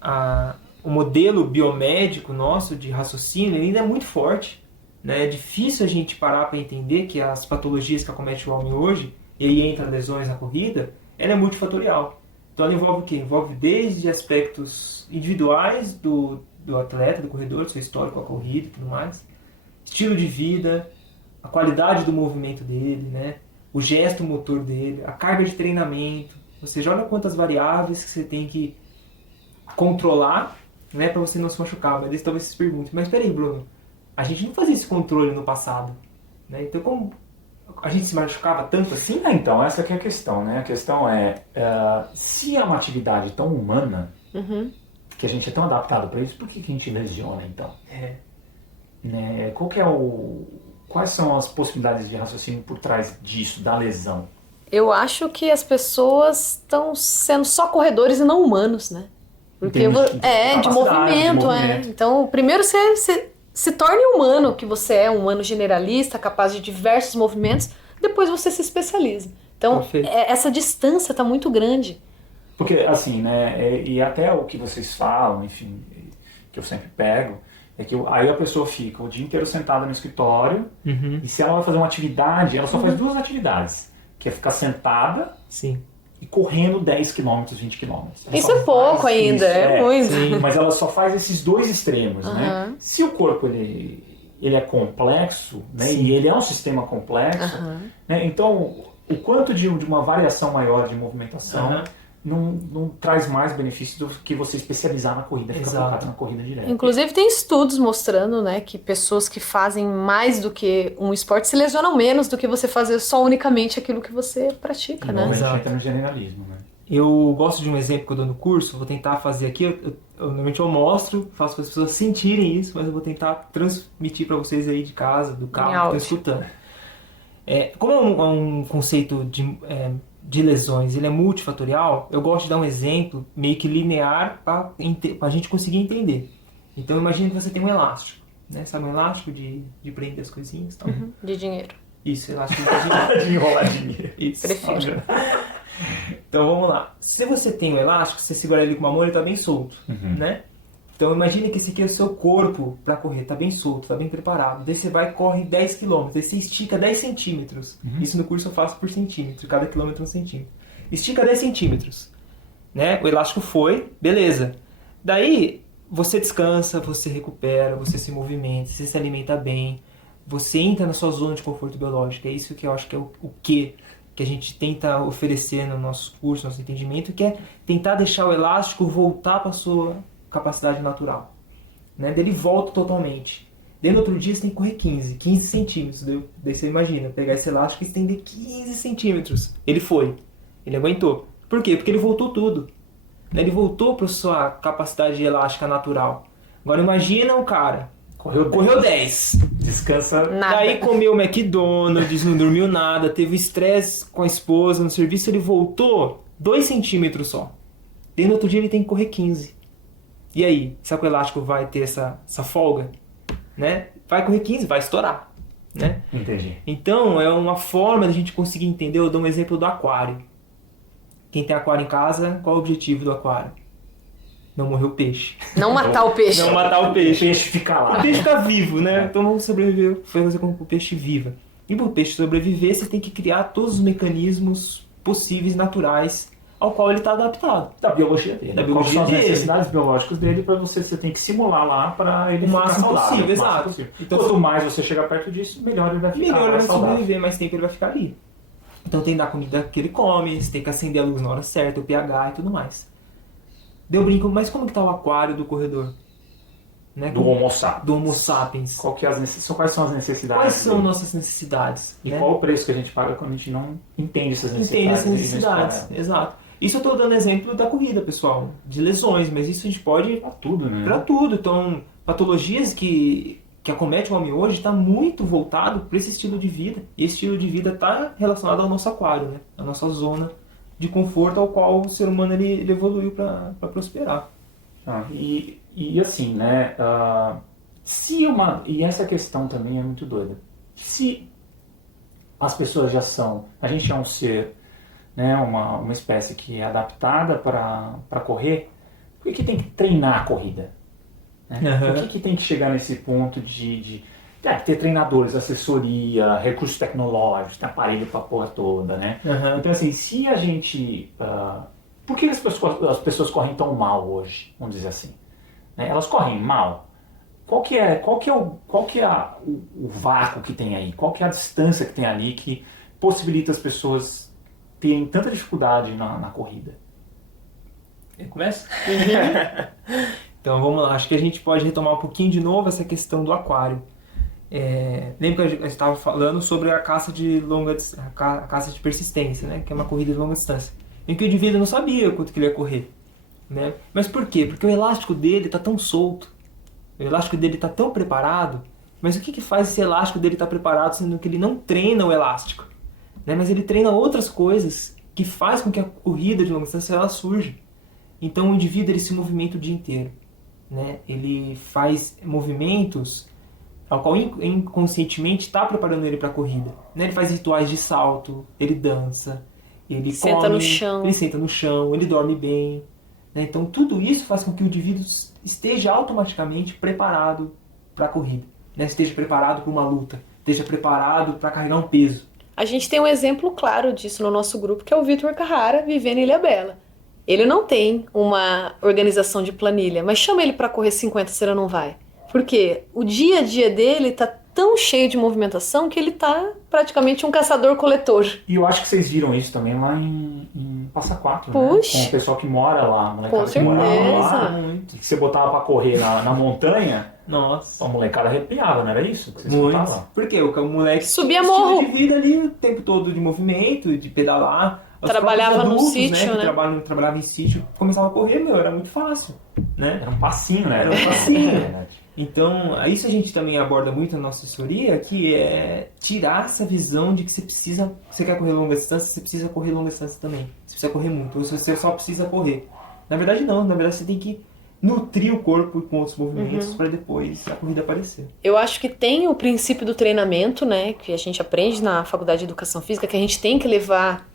o modelo biomédico nosso de raciocínio ele ainda é muito forte. Né? É difícil a gente parar para entender que as patologias que acometem o homem hoje, e aí entra lesões na corrida, ela é multifatorial. Então ela envolve o quê? Envolve desde aspectos individuais do atleta, do corredor, do seu histórico com a corrida e tudo mais, estilo de vida, a qualidade do movimento dele, né? O gesto motor dele, a carga de treinamento, ou seja, olha quantas variáveis que você tem que controlar, né, para você não se machucar. Mas talvez você se pergunte, mas peraí, Bruno, a gente não fazia esse controle no passado, né? Então como a gente se machucava tanto assim? Então, essa que é a questão, né? A questão se é uma atividade tão humana, que a gente é tão adaptado para isso, por que a gente lesiona, então? Né? Quais são as possibilidades de raciocínio por trás disso, da lesão? Eu acho que as pessoas estão sendo só corredores e não humanos, né? Porque de movimento. Então, primeiro você se torne humano, que você é um humano generalista, capaz de diversos movimentos, depois você se especializa. Então, Perfeito. essa distância está muito grande. Porque, assim, né, e até o que vocês falam, enfim, que eu sempre pego, é que aí a pessoa fica o dia inteiro sentada no escritório, Uhum. e se ela vai fazer uma atividade, ela só faz duas atividades, que é ficar sentada Sim. e correndo 10 km, 20 km. Ela Isso só é pouco faz ainda, isso, é muito. Sim. Mas ela só faz esses dois extremos, né? Aham. Se o corpo ele é complexo, né? Sim. E ele é um sistema complexo, Aham. né? Então o quanto de uma variação maior de movimentação Aham. não traz mais benefício do que você especializar na corrida, ficar Exato. focado na corrida direta. Inclusive tem estudos mostrando, né, que pessoas que fazem mais do que um esporte se lesionam menos do que você fazer só unicamente aquilo que você pratica, né? A gente Exato. entra no generalismo, né? Eu gosto de um exemplo que eu dou no curso, vou tentar fazer aqui, normalmente eu mostro, faço para as pessoas sentirem isso, mas eu vou tentar transmitir para vocês aí de casa, do carro, que estão áudio. escutando. Como é um conceito de lesões, ele é multifatorial, eu gosto de dar um exemplo meio que linear para a gente conseguir entender. Então imagine que você tem um elástico, né? Sabe um elástico de prender as coisinhas? Então, De dinheiro. Isso, elástico de dinheiro. De enroladinha. Isso. Prefiro. Então vamos lá. Se você tem um elástico, você segura ele com uma mão, ele está bem solto, né? Então imagine que esse aqui é o seu corpo para correr, está bem solto, está bem preparado. Daí você vai e corre 10 km, daí você estica 10 centímetros. Isso no curso eu faço por centímetro, cada quilômetro é 1 centímetro. Estica 10 centímetros, né? O elástico foi, beleza. Daí você descansa, você recupera, você se movimenta, você se alimenta bem, você entra na sua zona de conforto biológico. É isso que eu acho que é o que a gente tenta oferecer no nosso curso, no nosso entendimento, que é tentar deixar o elástico voltar para a sua capacidade natural, né? Daí ele volta totalmente. Daí no outro dia você tem que correr 15 centímetros. Daí você imagina, pegar esse elástico e estender 15 centímetros. Ele foi, ele aguentou. Por quê? Porque ele voltou tudo. Ele voltou para a sua capacidade elástica natural. Agora imagina o cara, correu 10. Descansa. Nada. Daí comeu McDonald's, não dormiu nada, teve estresse com a esposa no serviço, ele voltou 2 centímetros só. Daí no outro dia ele tem que correr 15. E aí, será que o elástico vai ter essa folga? Né? Vai correr 15, vai estourar. Né? Entendi. Então, é uma forma de a gente conseguir entender. Eu dou um exemplo do aquário. Quem tem aquário em casa, qual é o objetivo do aquário? Não morrer o peixe. Não matar o peixe. Não matar o O peixe. peixe fica lá. O peixe fica vivo, né? É. Então vamos sobreviver, fazer com que o peixe viva. E para o peixe sobreviver, você tem que criar todos os mecanismos possíveis, naturais, ao qual ele está adaptado. Da biologia dele. Da Quais biologia são as dele. necessidades biológicas dele para você tem que simular lá para ele O ficar máximo saudável. possível, o máximo exato. possível. Então, Quanto mais você chegar perto disso, melhor ele vai ficar. Melhor ele mais vai saudável. sobreviver, mais tempo ele vai ficar ali. Então tem que dar a comida que ele come, você tem que acender a luz na hora certa, o pH e tudo mais. Daí eu brinco, mas como que tá o aquário do corredor? Né? Do Homo sapiens. Do Homo sapiens. Quais são as necessidades? Quais são dele? nossas necessidades? E né? qual o preço que a gente paga quando a gente não entende essas necessidades? Entende essas e não necessidades, explora exato. Isso eu estou dando exemplo da corrida, pessoal, de lesões, mas isso a gente pode pra tudo, né? para tudo. Então, patologias que acometem o homem hoje está muito voltado para esse estilo de vida. E esse estilo de vida está relacionado ao nosso aquário, né? A nossa zona de conforto ao qual o ser humano ele evoluiu para prosperar. E assim, né? E essa questão também é muito doida. Se as pessoas já são... A gente é um ser, né, uma espécie que é adaptada para correr, por que tem que treinar a corrida? Né? Uhum. Por que tem que chegar nesse ponto de ter treinadores, assessoria, recursos tecnológicos, tem aparelho para a porra toda, né? Uhum. Então assim, se a gente... por que as pessoas correm tão mal hoje, vamos dizer assim? Né? Elas correm mal? Qual que é o vácuo que tem aí? Qual que é a distância que tem ali que possibilita as pessoas terem tanta dificuldade na corrida? Começa? Então vamos lá, acho que a gente pode retomar um pouquinho de novo essa questão do aquário. Lembra que a gente estava falando sobre a caça de a caça de persistência, né? Que é uma corrida de longa distância, em que o indivíduo não sabia quanto que ele ia correr, né? Mas por quê? Porque o elástico dele está tão solto, o elástico dele está tão preparado, mas o que faz esse elástico dele estar preparado, sendo que ele não treina o elástico, né? Mas ele treina outras coisas que faz com que a corrida de longa distância ela surja. Então o indivíduo ele se movimenta o dia inteiro, né? Ele faz movimentos ao qual inconscientemente está preparando ele para a corrida. Né? Ele faz rituais de salto, ele dança, ele Senta come, no chão. ele senta no chão, ele dorme bem. Né? Então tudo isso faz com que o indivíduo esteja automaticamente preparado para a corrida. Né? Esteja preparado para uma luta, esteja preparado para carregar um peso. A gente tem um exemplo claro disso no nosso grupo, que é o Vitor Carrara, vivendo em Ilhabela. Ele não tem uma organização de planilha, mas chama ele para correr 50 se ele não vai. Porque o dia a dia dele tá tão cheio de movimentação que ele tá praticamente um caçador-coletor. E eu acho que vocês viram isso também lá em Passa Quatro, Puxa. né? Com o pessoal que mora lá, a molecada Com que morava certeza. lá, Muito. que você botava pra correr na montanha, Nossa. a molecada arrepiava, não era isso que vocês Muito. escutavam? Porque o moleque Subia tinha um morro. estilo de vida ali o tempo todo de movimento, de pedalar. Os Trabalhava próprios no adultos, sítio, que né? trabalhava em sítio, começava a correr, era muito fácil, né? Era um passinho, né? Era um passinho. É verdade. Então, isso a gente também aborda muito na nossa assessoria, que é tirar essa visão de que você quer correr longa distância, você precisa correr longa distância também. Você precisa correr muito, ou você só precisa correr. Na verdade não, na verdade você tem que nutrir o corpo com outros movimentos para depois a corrida aparecer. Eu acho que tem o princípio do treinamento, né, que a gente aprende na Faculdade de Educação Física, que a gente tem que levar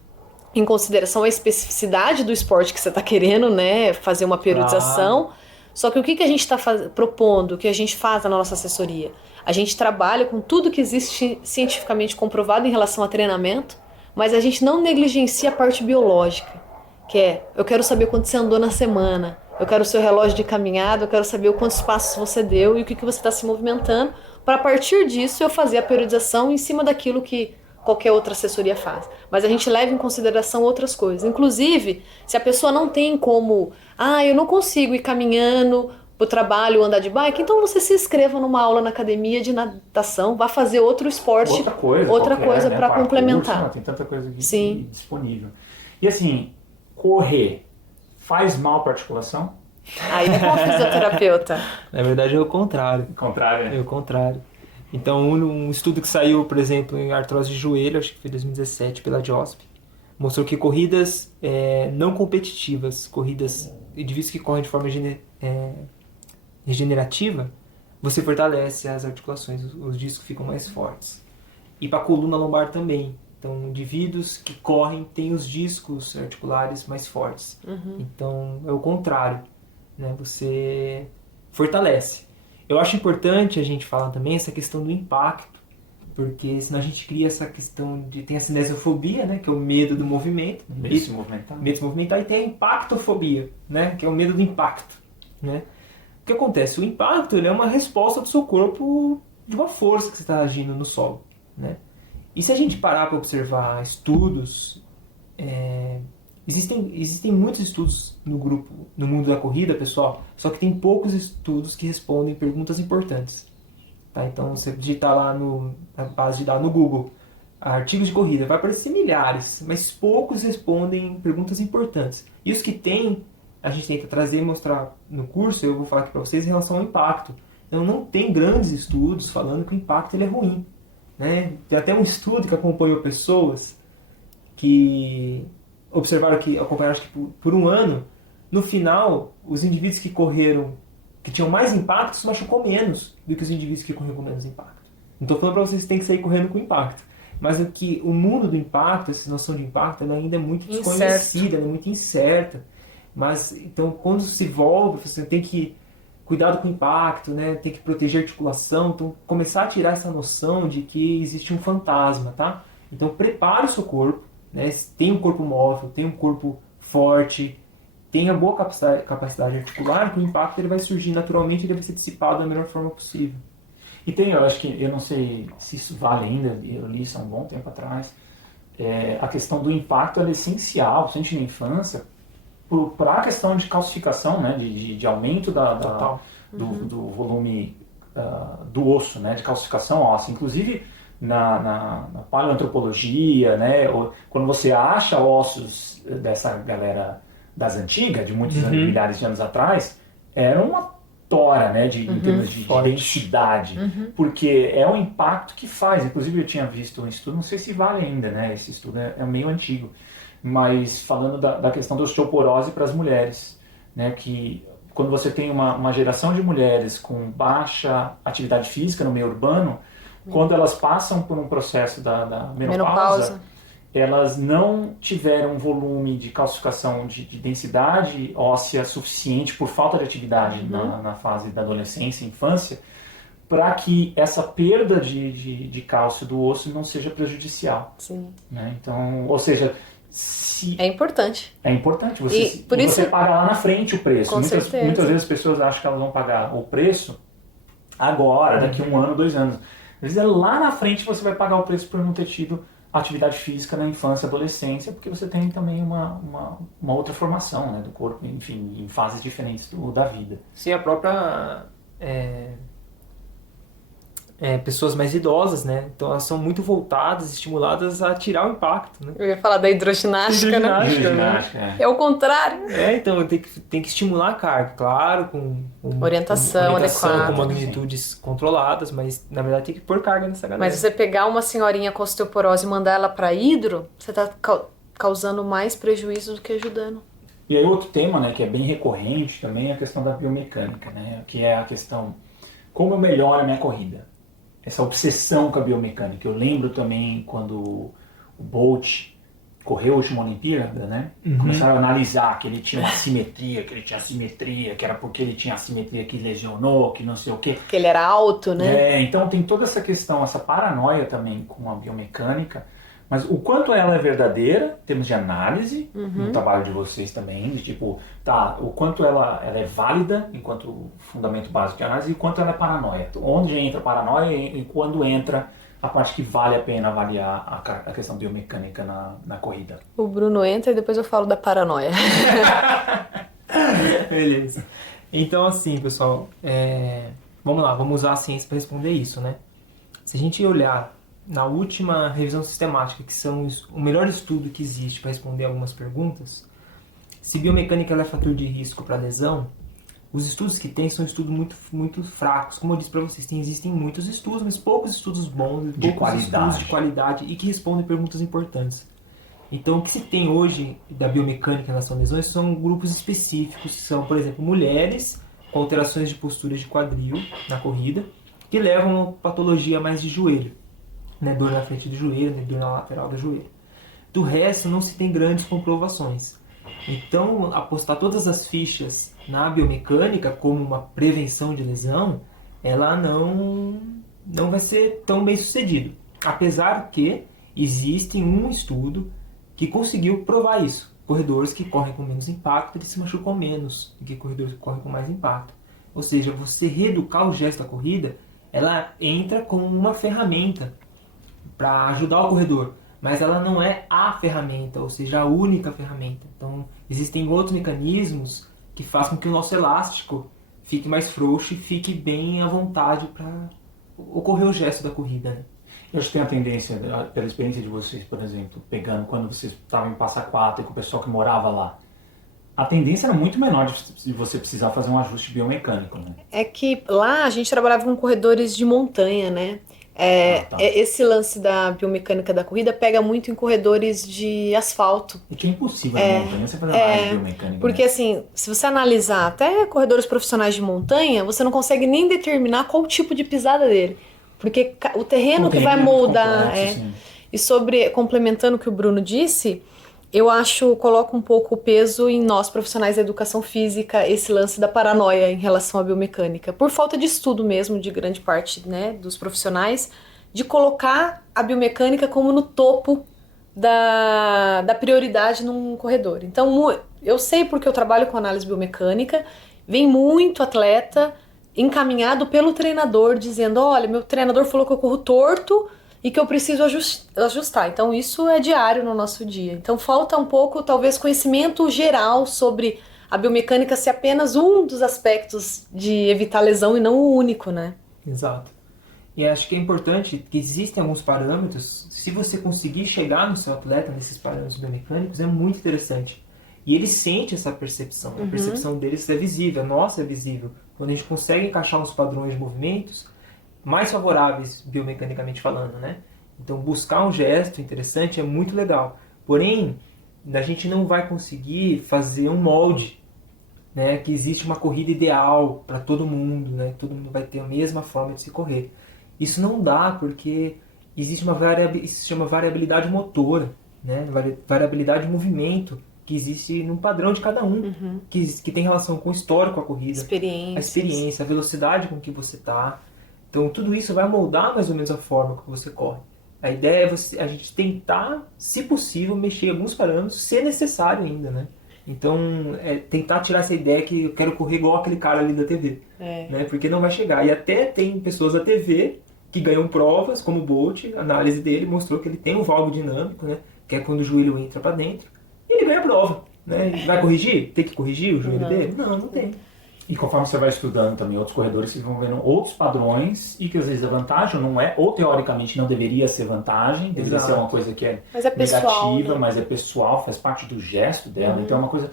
em consideração a especificidade do esporte que você está querendo, né, fazer uma periodização. Só que o que a gente está propondo, o que a gente faz na nossa assessoria? A gente trabalha com tudo que existe cientificamente comprovado em relação a treinamento, mas a gente não negligencia a parte biológica, que é, eu quero saber quanto você andou na semana, eu quero o seu relógio de caminhada, eu quero saber quantos passos você deu e o que você está se movimentando, para a partir disso eu fazer a periodização em cima daquilo que qualquer outra assessoria faz. Mas a gente leva em consideração outras coisas. Inclusive, se a pessoa não tem como, eu não consigo ir caminhando pro trabalho ou andar de bike, então você se inscreva numa aula na academia de natação, vá fazer outro esporte, outra coisa né? para complementar. Não, tem tanta coisa aqui Sim. disponível. E assim, correr faz mal para articulação? Aí é com a fisioterapeuta. Na verdade é o contrário. Ao contrário, né? É o contrário. Então, um estudo que saiu, por exemplo, em artrose de joelho, acho que foi em 2017, pela JOSP, mostrou que corridas não competitivas, corridas indivíduos que correm de forma regenerativa, você fortalece as articulações, os discos ficam mais fortes. E para a coluna lombar também. Então, indivíduos que correm têm os discos articulares mais fortes. Então, é o contrário, né? Você fortalece. Eu acho importante a gente falar também essa questão do impacto, porque senão a gente cria essa questão tem a cinesiofobia, né, que é o medo do movimento, Medo de se movimentar. medo de se movimentar, e tem a impactofobia, né, que é o medo do impacto, né? O que acontece? O impacto, ele é uma resposta do seu corpo de uma força que você está agindo no solo, né? E se a gente parar para observar estudos, existem muitos estudos no mundo da corrida, pessoal, só que tem poucos estudos que respondem perguntas importantes. Tá? Então, você digitar lá na base de dados no Google, artigos de corrida, vai aparecer milhares, mas poucos respondem perguntas importantes. E os que tem, a gente tenta trazer e mostrar no curso, eu vou falar aqui para vocês, em relação ao impacto. Então, não tem grandes estudos falando que o impacto ele é ruim. Né? Tem até um estudo que acompanhou pessoas que acompanharam acho que por um ano, no final, os indivíduos que correram, que tinham mais impacto, se machucou menos do que os indivíduos que correram com menos impacto. Não estou falando para vocês que tem que sair correndo com impacto, mas o mundo do impacto, essa noção de impacto, ela ainda é muito desconhecida, ela é muito incerta. Mas, então, quando se envolve, você tem que cuidado com o impacto, né? Tem que proteger a articulação, então começar a tirar essa noção de que existe um fantasma, tá? Então prepare o seu corpo, né? Tem um corpo móvel, tem um corpo forte, tenha boa capacidade articular, que o impacto ele vai surgir naturalmente e ele vai ser dissipado da melhor forma possível. E tem, eu acho que, eu não sei se isso vale ainda, eu li isso há um bom tempo atrás, a questão do impacto é essencial, principalmente na infância, para a questão de calcificação, né, de aumento do volume do osso, né, de calcificação óssea. Inclusive, na paleoantropologia, né, quando você acha ossos dessa galera das antigas, de muitos milhares de anos atrás, era uma tora, né, em termos de densidade, porque é um impacto que faz. Inclusive, eu tinha visto um estudo, não sei se vale ainda, né, esse estudo é meio antigo, mas falando da questão da osteoporose para as mulheres, né, que quando você tem uma geração de mulheres com baixa atividade física no meio urbano, quando elas passam por um processo da menopausa, elas não tiveram um volume de calcificação de densidade óssea suficiente por falta de atividade na fase da adolescência e infância, para que essa perda de cálcio do osso não seja prejudicial. Sim. Né? Então, ou seja, é importante. É importante. Você paga lá na frente o preço. Muitas vezes as pessoas acham que elas vão pagar o preço agora, daqui a 1 ano, 2 anos. Às vezes lá na frente você vai pagar o preço por não ter tido atividade física na infância e adolescência, porque você tem também uma outra formação, né, do corpo, enfim, em fases diferentes da vida. Sim, a própria... pessoas mais idosas, né? Então elas são muito voltadas, estimuladas a tirar o impacto, né? Eu ia falar da hidroginástica, né? Hidroginástica, é o contrário. Então tem que estimular a carga, claro, com orientação adequada, com magnitudes controladas, mas na verdade tem que pôr carga nessa galera. Mas você pegar uma senhorinha com osteoporose e mandar ela para hidro, você tá causando mais prejuízo do que ajudando. E aí outro tema, né, que é bem recorrente também é a questão da biomecânica, né? Que é a questão, como eu melhoro a minha corrida? Essa obsessão com a biomecânica. Eu lembro também quando o Bolt correu a última Olimpíada, né? Começaram a analisar que ele tinha uma assimetria, que era porque ele tinha assimetria que lesionou, que não sei o quê. Que ele era alto, né? Então tem toda essa questão, essa paranoia também com a biomecânica, mas o quanto ela é verdadeira, em termos de análise, no trabalho de vocês também, de tipo, o quanto ela é válida enquanto fundamento básico de análise e o quanto ela é paranoia. Onde entra a paranoia e quando entra a parte que vale a pena avaliar a questão biomecânica na corrida. O Bruno entra e depois eu falo da paranoia. Beleza. Então assim, pessoal, vamos lá, vamos usar a ciência para responder isso, né? Se a gente olhar na última revisão sistemática, que são o melhor estudo que existe para responder algumas perguntas, se biomecânica é fator de risco para lesão, os estudos que tem são estudos muito, muito fracos. Como eu disse para vocês, existem muitos estudos, mas poucos estudos bons, estudos de qualidade e que respondem perguntas importantes. Então, o que se tem hoje da biomecânica em relação a lesões são grupos específicos, que são, por exemplo, mulheres com alterações de postura de quadril na corrida, que levam a patologia mais de joelho. Né, dor na frente do joelho, dor na lateral do joelho. Do resto, não se tem grandes comprovações. Então, apostar todas as fichas na biomecânica como uma prevenção de lesão, ela não vai ser tão bem sucedido. Apesar que existe um estudo que conseguiu provar isso. Corredores que correm com menos impacto, eles se machucam menos do que corredores que correm com mais impacto. Ou seja, você reeducar o gesto da corrida, ela entra como uma ferramenta para ajudar o corredor, mas ela não é a ferramenta, ou seja, a única ferramenta. Então, existem outros mecanismos que fazem com que o nosso elástico fique mais frouxo e fique bem à vontade para ocorrer o gesto da corrida. Né? Eu acho que tem a tendência, pela experiência de vocês, por exemplo, pegando quando vocês estavam em Passa Quatro e com o pessoal que morava lá, a tendência era muito menor de você precisar fazer um ajuste biomecânico, né? É que lá a gente trabalhava com corredores de montanha, né? Esse lance da biomecânica da corrida pega muito em corredores de asfalto. E que é impossível na montanha você fazer uma área biomecânica. Porque assim, se você analisar até corredores profissionais de montanha, você não consegue nem determinar qual o tipo de pisada dele. Porque o terreno que vai moldar. E complementando o que o Bruno disse, eu coloco um pouco o peso em nós, profissionais da educação física, esse lance da paranoia em relação à biomecânica. Por falta de estudo mesmo, de grande parte, né, dos profissionais, de colocar a biomecânica como no topo da prioridade num corredor. Então, eu sei porque eu trabalho com análise biomecânica, vem muito atleta encaminhado pelo treinador, dizendo, olha, meu treinador falou que eu corro torto, e que eu preciso ajustar. Então, isso é diário no nosso dia. Então, falta um pouco, talvez, conhecimento geral sobre a biomecânica ser apenas um dos aspectos de evitar lesão e não o único, né? Exato. E acho que é importante que existem alguns parâmetros. Se você conseguir chegar no seu atleta nesses parâmetros biomecânicos, é muito interessante. E ele sente essa percepção. A percepção deles é visível, a nossa é visível. Quando a gente consegue encaixar uns padrões de movimentos mais favoráveis biomecanicamente falando, né? Então buscar um gesto interessante é muito legal. Porém, a gente não vai conseguir fazer um molde né, que existe uma corrida ideal para todo mundo, né, todo mundo vai ter a mesma forma de se correr. Isso não dá, porque existe uma isso se chama variabilidade motora, né, variabilidade de movimento, que existe no padrão de cada um, que tem relação com o histórico, a corrida, a experiência, a velocidade com que você está. Então tudo isso vai moldar mais ou menos a forma que você corre. A ideia é a gente tentar, se possível, mexer em alguns parâmetros, se necessário ainda, né? Então, tentar tirar essa ideia que eu quero correr igual aquele cara ali da TV, né? Porque não vai chegar. E até tem pessoas da TV que ganham provas, como o Bolt, a análise dele mostrou que ele tem um valgo dinâmico, né? Que é quando o joelho entra para dentro, e ele ganha a prova, né? Vai corrigir? Tem que corrigir o joelho dele? Não tem. E conforme você vai estudando também outros corredores, vocês vão vendo outros padrões e que às vezes a vantagem não é, ou teoricamente não deveria ser vantagem, deveria ser uma coisa que é pessoal, negativa, né? mas é pessoal, faz parte do gesto dela, então é uma coisa,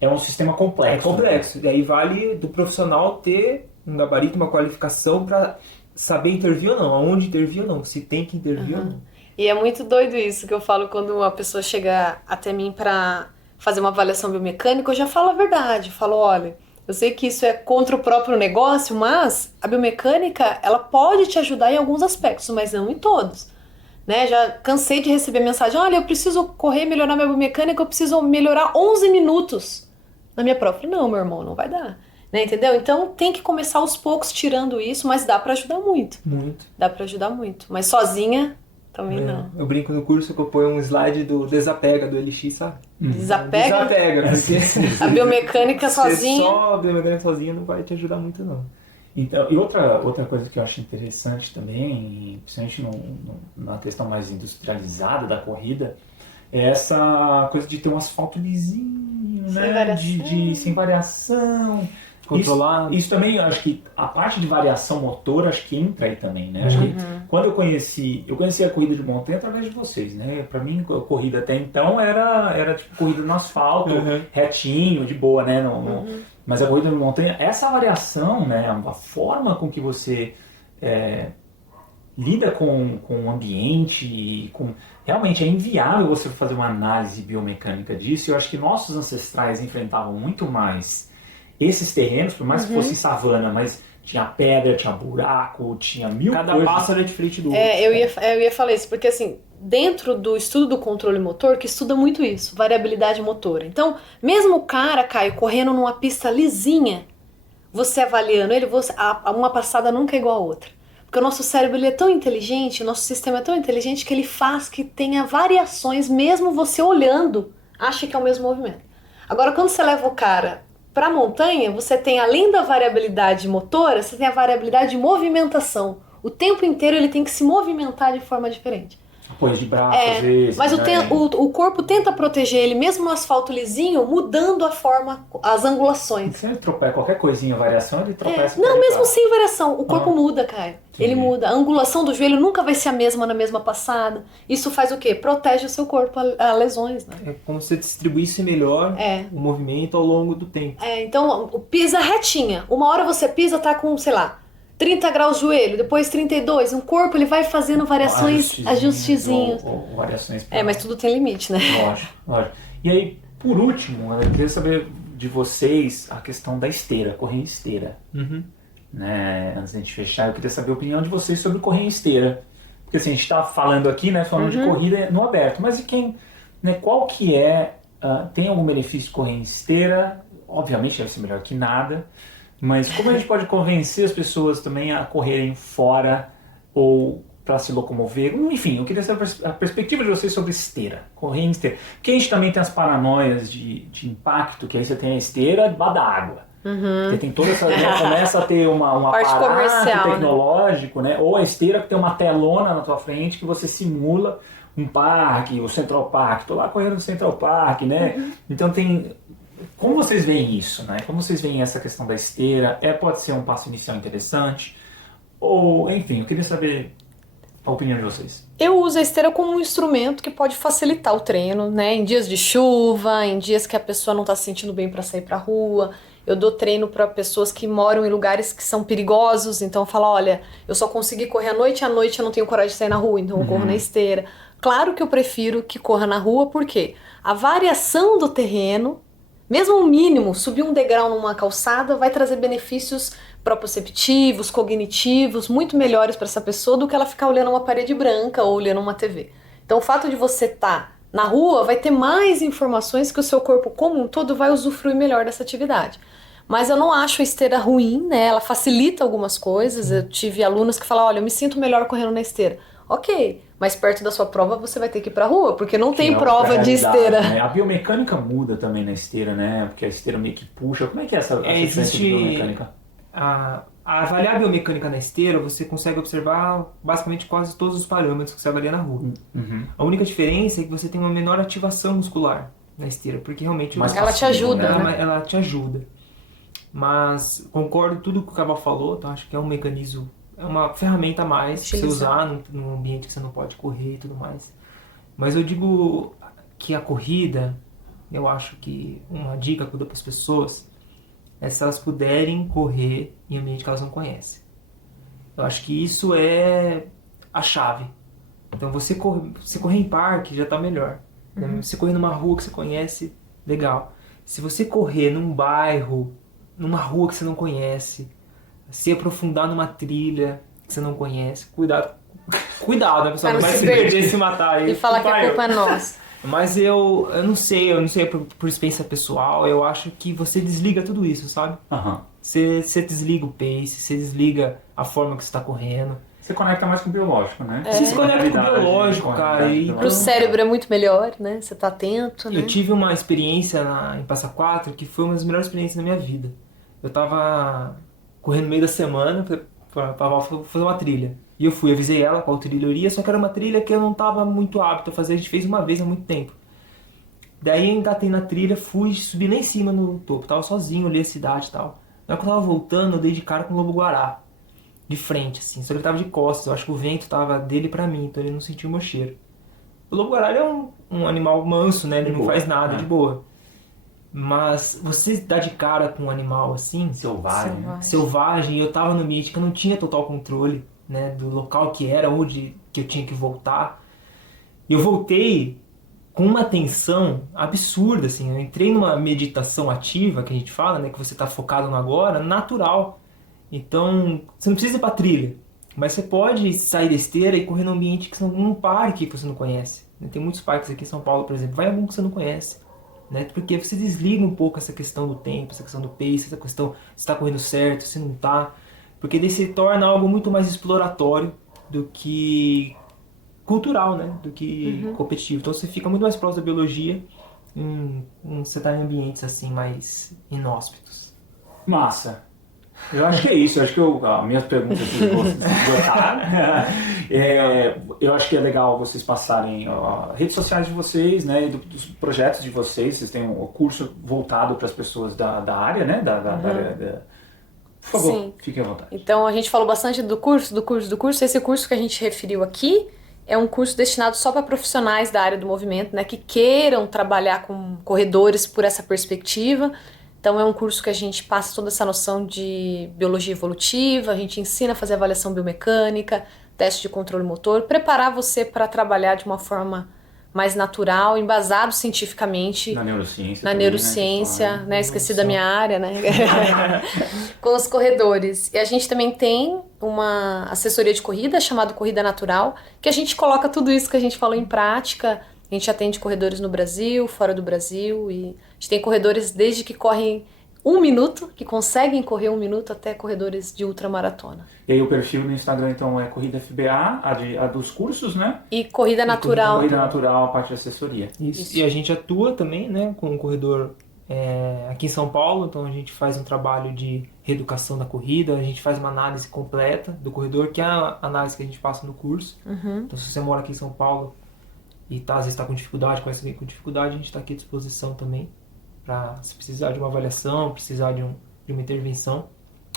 é um sistema complexo. É complexo, e aí vale do profissional ter um gabarito, uma qualificação para saber intervir ou não, aonde intervir ou não, se tem que intervir ou não. E é muito doido isso que eu falo quando a pessoa chega até mim para fazer uma avaliação biomecânica, eu já falo a verdade, eu falo, olha, eu sei que isso é contra o próprio negócio, mas a biomecânica, ela pode te ajudar em alguns aspectos, mas não em todos. Né? Já cansei de receber mensagem, olha, eu preciso correr, melhorar minha biomecânica, eu preciso melhorar 11 minutos na minha prova. Eu falei, não, meu irmão, não vai dar. Né? Entendeu? Então tem que começar aos poucos tirando isso, mas dá pra ajudar muito. Muito. Dá pra ajudar muito. Mas sozinha, também não. Eu brinco no curso que eu ponho um slide do desapega do LX, sabe? Desapega? Desapega, porque A biomecânica sozinha. Só a biomecânica sozinha não vai te ajudar muito, não. Então, e outra coisa que eu acho interessante também, principalmente na questão mais industrializada da corrida, é essa coisa de ter um asfalto lisinho, Sem né? variação. Sem variação. Controlado. Isso também, eu acho que a parte de variação motora, acho que entra aí também, né? Acho que quando eu conheci a corrida de montanha através de vocês, né? Pra mim, a corrida até então era tipo corrida no asfalto, retinho, de boa, né? Mas a corrida de montanha, essa variação, né? A forma com que você lida com o ambiente, realmente é inviável você fazer uma análise biomecânica disso. Eu acho que nossos ancestrais enfrentavam muito mais esses terrenos, por mais que fosse savana, mas tinha pedra, tinha buraco, tinha mil coisas. Cada pássaro é diferente do outro. Eu ia falar isso, porque assim, dentro do estudo do controle motor, que estuda muito isso, variabilidade motora. Então, mesmo o cara, Caio, correndo numa pista lisinha, você avaliando ele, uma passada nunca é igual a outra. Porque o nosso cérebro ele é tão inteligente, o nosso sistema é tão inteligente que ele faz que tenha variações, mesmo você olhando, acha que é o mesmo movimento. Agora, quando você leva o cara para a montanha, você tem, além da variabilidade motora, você tem a variabilidade de movimentação. O tempo inteiro ele tem que se movimentar de forma diferente. Apoio de braço, às vezes. Mas o corpo tenta proteger ele, mesmo no asfalto lisinho, mudando a forma, as angulações. Se ele tropeça qualquer coisinha, variação, ele tropeça. Não, mesmo sem variação, o corpo muda, Caio. Ele muda. A angulação do joelho nunca vai ser a mesma na mesma passada. Isso faz o quê? Protege o seu corpo a lesões, né? É como se você distribuísse melhor o movimento ao longo do tempo. Então, pisa retinha. Uma hora você pisa, tá com, sei lá, 30 graus joelho, depois 32. O corpo ele vai fazendo variações, ajustezinhos. Variações. Mas tudo tem limite, né? Lógico. E aí, por último, eu queria saber de vocês a questão da esteira, correr em esteira. Né? Antes da gente fechar, eu queria saber a opinião de vocês sobre correr em esteira. Porque assim, a gente está falando aqui, né, falando de corrida no aberto, mas e quem, né, qual que tem algum benefício de correr em esteira? Obviamente deve ser melhor que nada, mas como a gente pode convencer as pessoas também a correrem fora ou para se locomover? Enfim, eu queria saber a perspectiva de vocês sobre esteira, correr em esteira. Porque a gente também tem as paranoias de impacto, que aí você tem a esteira debaixo da água. Porque tem toda essa, começa a ter um aparato tecnológico, né? Ou a esteira que tem uma telona na tua frente que você simula um parque, o Central Park. Tô lá correndo no Central Park, né? Então tem... Como vocês veem isso, né? Como vocês veem essa questão da esteira? Pode ser um passo inicial interessante? Ou, enfim, eu queria saber a opinião de vocês. Eu uso a esteira como um instrumento que pode facilitar o treino, né? Em dias de chuva, em dias que a pessoa não está se sentindo bem para sair para a rua. Eu dou treino para pessoas que moram em lugares que são perigosos, então eu falo, olha, eu só consegui correr à noite eu não tenho coragem de sair na rua, então eu corro na esteira. Claro que eu prefiro que corra na rua, porque a variação do terreno Mesmo o mínimo, subir um degrau numa calçada vai trazer benefícios proprioceptivos, cognitivos, muito melhores para essa pessoa do que ela ficar olhando uma parede branca ou olhando uma TV. Então, o fato de você estar na rua vai ter mais informações que o seu corpo como um todo vai usufruir melhor dessa atividade. Mas eu não acho a esteira ruim, né? Ela facilita algumas coisas. Eu tive alunos que falaram, olha, eu me sinto melhor correndo na esteira. Ok, mas perto da sua prova você vai ter que ir pra rua, porque não tem prova de esteira. Né? A biomecânica muda também na esteira, né? Porque a esteira meio que puxa. Como é que é essa assistência de biomecânica? A avaliar a biomecânica na esteira, você consegue observar basicamente quase todos os parâmetros que você avalia na rua. Uhum. A única diferença é que você tem uma menor ativação muscular na esteira, porque realmente... Mas ela te ajuda, ela, né? ela te ajuda. Mas concordo com tudo que o Cabal falou, então acho que é um mecanismo, é uma ferramenta a mais para você usar num ambiente que você não pode correr e tudo mais. Mas eu digo que a corrida, eu acho que uma dica que eu dou para as pessoas é se elas puderem correr em ambiente que elas não conhecem. Eu acho que isso é a chave. Então você correr em parque já está melhor. Uhum. Você correr numa rua que você conhece, legal. Se você correr num bairro, numa rua que você não conhece, se aprofundar numa trilha que você não conhece, cuidado, né, pessoal? Não vai se perder, se matar aí. E falar que a culpa é nossa. Mas eu não sei por experiência pessoal, eu acho que você desliga tudo isso, sabe? Uhum. Você desliga o pace, você desliga a forma que você está correndo. Você conecta mais com o biológico, né? Você se conecta com o biológico, cara. Pro cérebro é muito melhor, né? Você tá atento, né? Eu tive uma experiência em Passa Quatro que foi uma das melhores experiências da minha vida. Eu tava correndo no meio da semana pra fazer uma trilha. E eu avisei ela qual trilha eu iria, só que era uma trilha que eu não tava muito apto a fazer, a gente fez uma vez há muito tempo. Daí eu engatei na trilha, subi lá em cima no topo, tava sozinho, olhei a cidade e tal. Na hora que eu tava voltando, eu dei de cara com o lobo-guará. De frente, assim, só que ele tava de costas, eu acho que o vento tava dele pra mim, então ele não sentiu o meu cheiro. O lobo-guará é um animal manso, né, ele não faz nada, de boa. Mas você dá de cara com um animal assim, selvagem, eu tava no ambiente que eu não tinha total controle, né, do local que era, onde que eu tinha que voltar. Eu voltei com uma tensão absurda, assim, eu entrei numa meditação ativa, que a gente fala, né, que você tá focado no agora, natural. Então, você não precisa ir pra trilha, mas você pode sair da esteira e correr num ambiente num parque que você não conhece. Tem muitos parques aqui em São Paulo, por exemplo, vai a algum que você não conhece, né? Porque você desliga um pouco essa questão do tempo, essa questão do pace, essa questão se está correndo certo, se não está, porque daí se torna algo muito mais exploratório do que cultural, né? Do que competitivo. Então você fica muito mais próximo da biologia, você está em ambientes assim mais inóspitos. Massa. Eu acho que é isso, eu acho que minhas perguntas aqui esgotaram. Eu acho que é legal vocês passarem redes sociais de vocês, né, dos projetos de vocês. Vocês têm um curso voltado para as pessoas da área, né? Por favor, sim. Fiquem à vontade. Então a gente falou bastante do curso. Esse curso que a gente referiu aqui é um curso destinado só para profissionais da área do movimento, né, que queiram trabalhar com corredores por essa perspectiva. Então é um curso que a gente passa toda essa noção de biologia evolutiva, a gente ensina a fazer avaliação biomecânica, teste de controle motor, preparar você para trabalhar de uma forma mais natural, embasado cientificamente. Na neurociência. Na também, neurociência, né? Esqueci da minha área, né? Com os corredores. E a gente também tem uma assessoria de corrida chamada Corrida Natural, que a gente coloca tudo isso que a gente falou em prática. A gente atende corredores no Brasil, fora do Brasil, e a gente tem corredores desde que correm 1 minuto, que conseguem correr 1 minuto, até corredores de ultramaratona. E aí o perfil no Instagram, então, é Corrida FBA, a dos cursos, né? E Corrida Natural. Corrida Natural, a parte de assessoria. Isso. E a gente atua também, né, com um corredor aqui em São Paulo, então a gente faz um trabalho de reeducação da corrida, a gente faz uma análise completa do corredor, que é a análise que a gente passa no curso. Então se você mora aqui em São Paulo, e às vezes está com dificuldade, conhece alguém com dificuldade, a gente está aqui à disposição também para se precisar de uma avaliação, precisar de uma intervenção.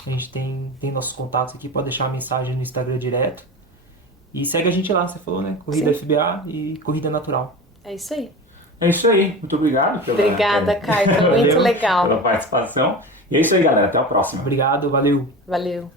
A gente tem nossos contatos aqui, pode deixar a mensagem no Instagram direto. E segue a gente lá, você falou, né? Corrida Sim. FBA e Corrida Natural. É isso aí. É isso aí. Muito obrigado. Obrigada, Caio. Foi muito legal. Pela participação. E é isso aí, galera. Até a próxima. Obrigado, valeu. Valeu.